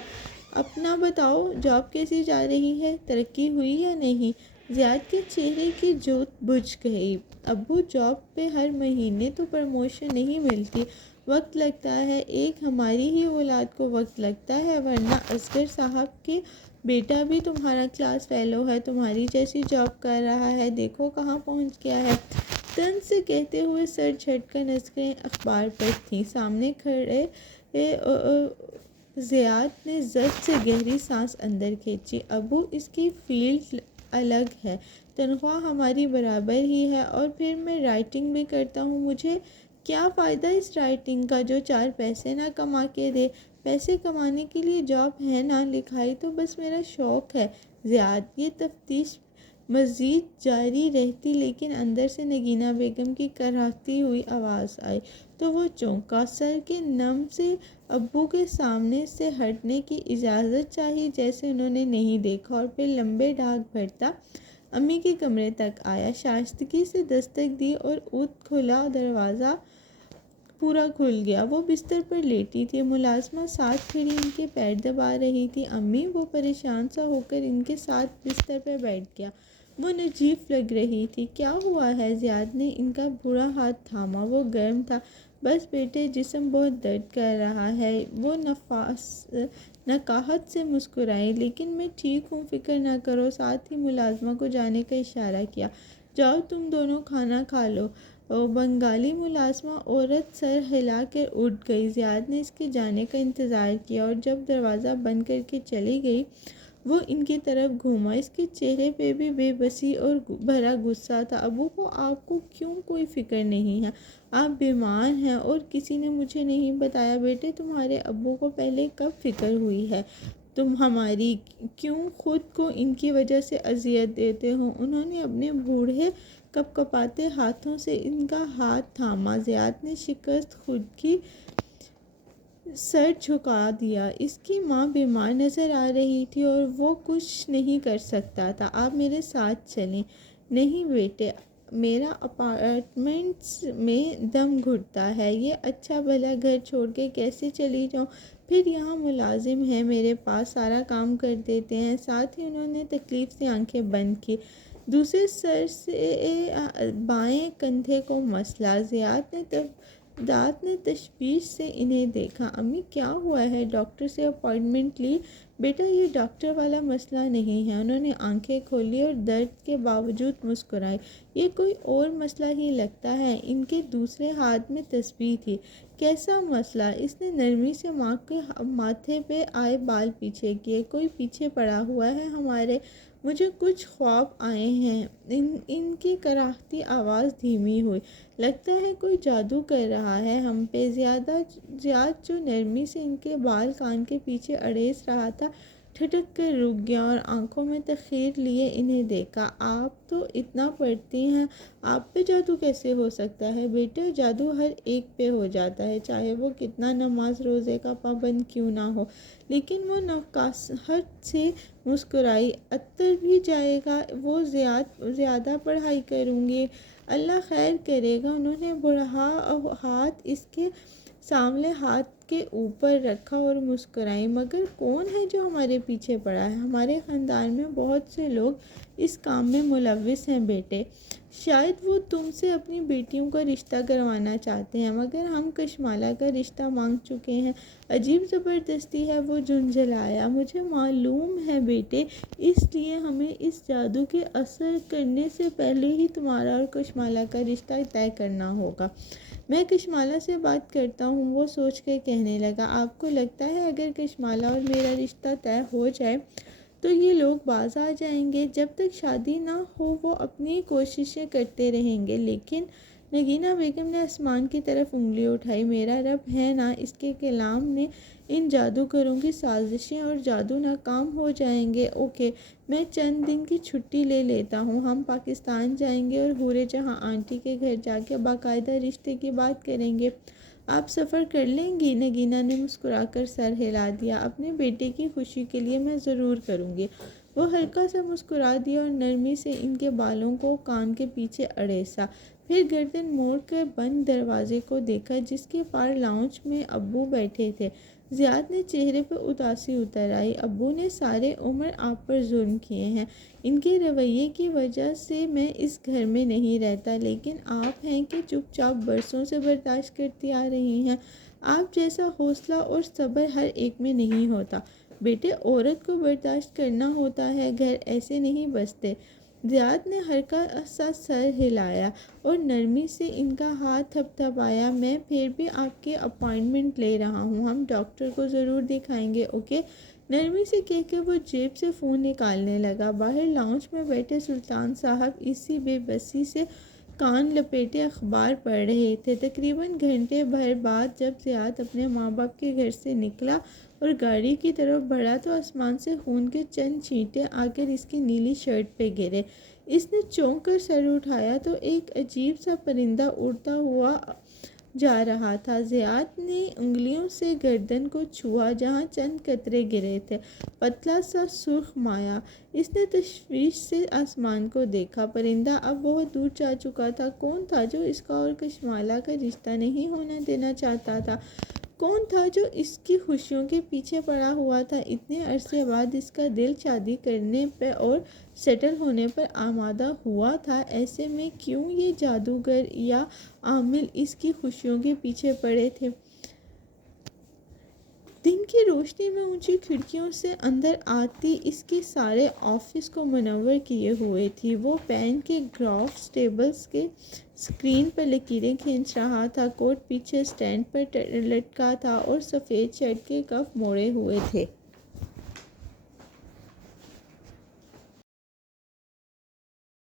اپنا بتاؤ، جاب کیسی جا رہی ہے؟ ترقی ہوئی یا نہیں؟ زیاد کے چہرے کی جوت بجھ گئی۔ ابو، جاب پہ ہر مہینے تو پروموشن نہیں ملتی، وقت لگتا ہے۔ ایک ہماری ہی اولاد کو وقت لگتا ہے، ورنہ اصغر صاحب کے بیٹا بھی تمہارا کلاس فیلو ہے، تمہاری جیسی جاب کر رہا ہے، دیکھو کہاں پہنچ گیا ہے۔ طنز سے کہتے ہوئے سر جھٹکا نظریں اخبار پر تھیں۔ سامنے کھڑے زیاد نے ضبط سے گہری سانس اندر کھینچی۔ ابو، اس کی فیلڈ الگ ہے، تنخواہ ہماری برابر ہی ہے، اور پھر میں رائٹنگ بھی کرتا ہوں۔ مجھے کیا فائدہ اس رائٹنگ کا جو 4 پیسے نہ کما کے دے؟ پیسے کمانے کے لیے جاب ہے نا، لکھائی تو بس میرا شوق ہے۔ زیاد، یہ تفتیش مزید جاری رہتی، لیکن اندر سے نگینہ بیگم کی کراہتی ہوئی آواز آئی تو وہ چونکا۔ سر کے نم سے ابو کے سامنے سے ہٹنے کی اجازت چاہی، جیسے انہوں نے نہیں دیکھا، اور پھر لمبے ڈھاگ بھرتا امی کے کمرے تک آیا، شائستگی سے دستک دی اور اوت کھلا دروازہ پورا کھل گیا۔ وہ بستر پر لیٹی تھی، ملازمہ ساتھ کھڑی ان کے پیر دبا رہی تھی۔ امی، وہ پریشان سا ہو کر ان کے ساتھ بستر پر بیٹھ گیا۔ وہ نجیب لگ رہی تھی۔ کیا ہوا ہے؟ زیاد نے ان کا برا ہاتھ تھاما، وہ گرم تھا۔ بس بیٹے، جسم بہت درد کر رہا ہے۔ وہ نکاہت سے مسکرائی۔ لیکن میں ٹھیک ہوں، فکر نہ کرو۔ ساتھ ہی ملازمہ کو جانے کا اشارہ کیا۔ جاؤ تم دونوں کھانا کھا لو۔ بنگالی ملازمہ عورت سر ہلا کر اٹھ گئی۔ زیاد نے اس کے جانے کا انتظار کیا، اور جب دروازہ بند کر کے چلی گئی وہ ان کی طرف گھوما۔ اس کے چہرے پہ بھی بے بسی اور بھرا غصہ تھا۔ ابو کو آپ کو کیوں کوئی فکر نہیں ہے؟ آپ بیمار ہیں اور کسی نے مجھے نہیں بتایا۔ بیٹے، تمہارے ابو کو پہلے کب فکر ہوئی ہے تم ہماری؟ کیوں خود کو ان کی وجہ سے اذیت دیتے ہو؟ انہوں نے اپنے بوڑھے کپ کپاتے ہاتھوں سے ان کا ہاتھ تھاما۔ زیاد نے شکست خود کی سر جھکا دیا۔ اس کی ماں بیمار نظر آ رہی تھی اور وہ کچھ نہیں کر سکتا تھا۔ آپ میرے ساتھ چلیں۔ نہیں بیٹے، میرا اپارٹمنٹس میں دم گھٹتا ہے، یہ اچھا بھلا گھر چھوڑ کے کیسے چلی جاؤں؟ پھر یہاں ملازم ہیں میرے پاس، سارا کام کر دیتے ہیں۔ ساتھ ہی انہوں نے تکلیف سے آنکھیں بند کی، دوسرے سر سے بائیں کندھے کو مسلا۔ زیاد نے تشویش سے انہیں دیکھا۔ امی، کیا ہوا ہے؟ ڈاکٹر سے اپائنٹمنٹ لی؟ بیٹا، یہ ڈاکٹر والا مسئلہ نہیں ہے۔ انہوں نے آنکھیں کھولی اور درد کے باوجود مسکرائی۔ یہ کوئی اور مسئلہ ہی لگتا ہے۔ ان کے دوسرے ہاتھ میں تسبیح تھی۔ کیسا مسئلہ؟ اس نے نرمی سے ماں کے ماتھے پہ آئے بال پیچھے کیے۔ کوئی پیچھے پڑا ہوا ہے ہمارے، مجھے کچھ خواب آئے ہیں۔ ان کی کراہتی آواز دھیمی ہوئی۔ لگتا ہے کوئی جادو کر رہا ہے ہم پہ۔ زیاد جو نرمی سے ان کے بال کان کے پیچھے اڑیس رہا تھا، ٹھٹک کر رک گیا اور آنکھوں میں تخیر لیے انہیں دیکھا۔ آپ تو اتنا پڑھتی ہیں، آپ پہ جادو کیسے ہو سکتا ہے؟ بیٹا، جادو ہر ایک پہ ہو جاتا ہے، چاہے وہ کتنا نماز روزے کا پابند کیوں نہ ہو۔ لیکن وہ نفاست سے مسکرائی۔ اتر بھی جائے گا، وہ زیادہ پڑھائی کروں گی، اللہ خیر کرے گا۔ انہوں نے بڑھا ہاتھ اس کے سامنے ہاتھ کے اوپر رکھا اور مسکرائی۔ مگر کون ہے جو ہمارے پیچھے پڑا ہے؟ ہمارے خاندان میں بہت سے لوگ اس کام میں ملوث ہیں بیٹے۔ شاید وہ تم سے اپنی بیٹیوں کا رشتہ کروانا چاہتے ہیں، مگر ہم کشمالہ کا رشتہ مانگ چکے ہیں۔ عجیب زبردستی ہے، وہ جھنجھلایا۔ مجھے معلوم ہے بیٹے، اس لیے ہمیں اس جادو کے اثر کرنے سے پہلے ہی تمہارا اور کشمالہ کا رشتہ طے کرنا ہوگا۔ میں کشمالہ سے بات کرتا ہوں، وہ سوچ کر کہنے لگا۔ آپ کو لگتا ہے اگر کشمالہ اور میرا رشتہ طے ہو جائے تو یہ لوگ باز آ جائیں گے۔ جب تک شادی نہ ہو وہ اپنی کوششیں کرتے رہیں گے۔ لیکن نگینہ بیگم نے آسمان کی طرف انگلی اٹھائی۔ میرا رب ہے نا، اس کے کلام نے ان جادوگروں کی سازشیں اور جادو ناکام ہو جائیں گے۔ اوکے، میں چند دن کی چھٹی لے لیتا ہوں۔ ہم پاکستان جائیں گے اور حورِ جہاں آنٹی کے گھر جا کے باقاعدہ رشتے کی بات کریں گے۔ آپ سفر کر لیں گی؟ نگینہ نے مسکرا کر سر ہلا دیا۔ اپنے بیٹے کی خوشی کے لیے میں ضرور کروں گی۔ وہ ہلکا سا مسکرا دیا اور نرمی سے ان کے بالوں کو کان کے پیچھے اڑیسا، پھر گردن موڑ کر بند دروازے کو دیکھا جس کے پار لاؤنج میں ابو بیٹھے تھے۔ زیاد نے چہرے پہ اداسی اتر آئی۔ ابو نے سارے عمر آپ پر ظلم کیے ہیں۔ ان کے رویے کی وجہ سے میں اس گھر میں نہیں رہتا، لیکن آپ ہیں کہ چپ چاپ برسوں سے برداشت کرتی آ رہی ہیں۔ آپ جیسا حوصلہ اور صبر ہر ایک میں نہیں ہوتا بیٹے، عورت کو برداشت کرنا ہوتا ہے، گھر ایسے نہیں بستے۔ زیاد نے ہلکا سا سر ہلایا اور نرمی سے ان کا ہاتھ تھپ تھپایا۔ میں پھر بھی آپ کی اپائنٹمنٹ لے رہا ہوں، ہم ڈاکٹر کو ضرور دکھائیں گے، اوکے؟ نرمی سے کہہ کے وہ جیب سے فون نکالنے لگا۔ باہر لاؤنج میں بیٹھے سلطان صاحب اسی بے بسی سے کان لپیٹے اخبار پڑھ رہے تھے۔ تقریباً گھنٹے بھر بعد جب زیاد اپنے ماں باپ کے گھر سے نکلا اور گاڑی کی طرف بڑھا تو آسمان سے خون کے چند چھینٹے آ کر اس کی نیلی شرٹ پہ گرے۔ اس نے چونک کر سر اٹھایا تو ایک عجیب سا پرندہ اڑتا ہوا جا رہا تھا۔ زیاد نے انگلیوں سے گردن کو چھوا جہاں چند قطرے گرے تھے، پتلا سا سرخ مائع۔ اس نے تشویش سے آسمان کو دیکھا۔ پرندہ اب بہت دور جا چکا تھا۔ کون تھا جو اس کا اور کشمالہ کا رشتہ نہیں ہونے دینا چاہتا تھا؟ کون تھا جو اس کی خوشیوں کے پیچھے پڑا ہوا تھا؟ اتنے عرصے بعد اس کا دل شادی کرنے پہ اور سیٹل ہونے پر آمادہ ہوا تھا، ایسے میں کیوں یہ جادوگر یا عامل اس کی خوشیوں کے پیچھے پڑے تھے؟ دن کی روشنی میں اونچی کھڑکیوں سے اندر آتی اس کے سارے آفس کو منور کیے ہوئے تھی۔ وہ پین کے گرافس ٹیبلز کے اسکرین پر لکیریں کھینچ رہا تھا۔ کوٹ پیچھے سٹینڈ پر لٹکا تھا اور سفید شرٹ کے کف موڑے ہوئے تھے۔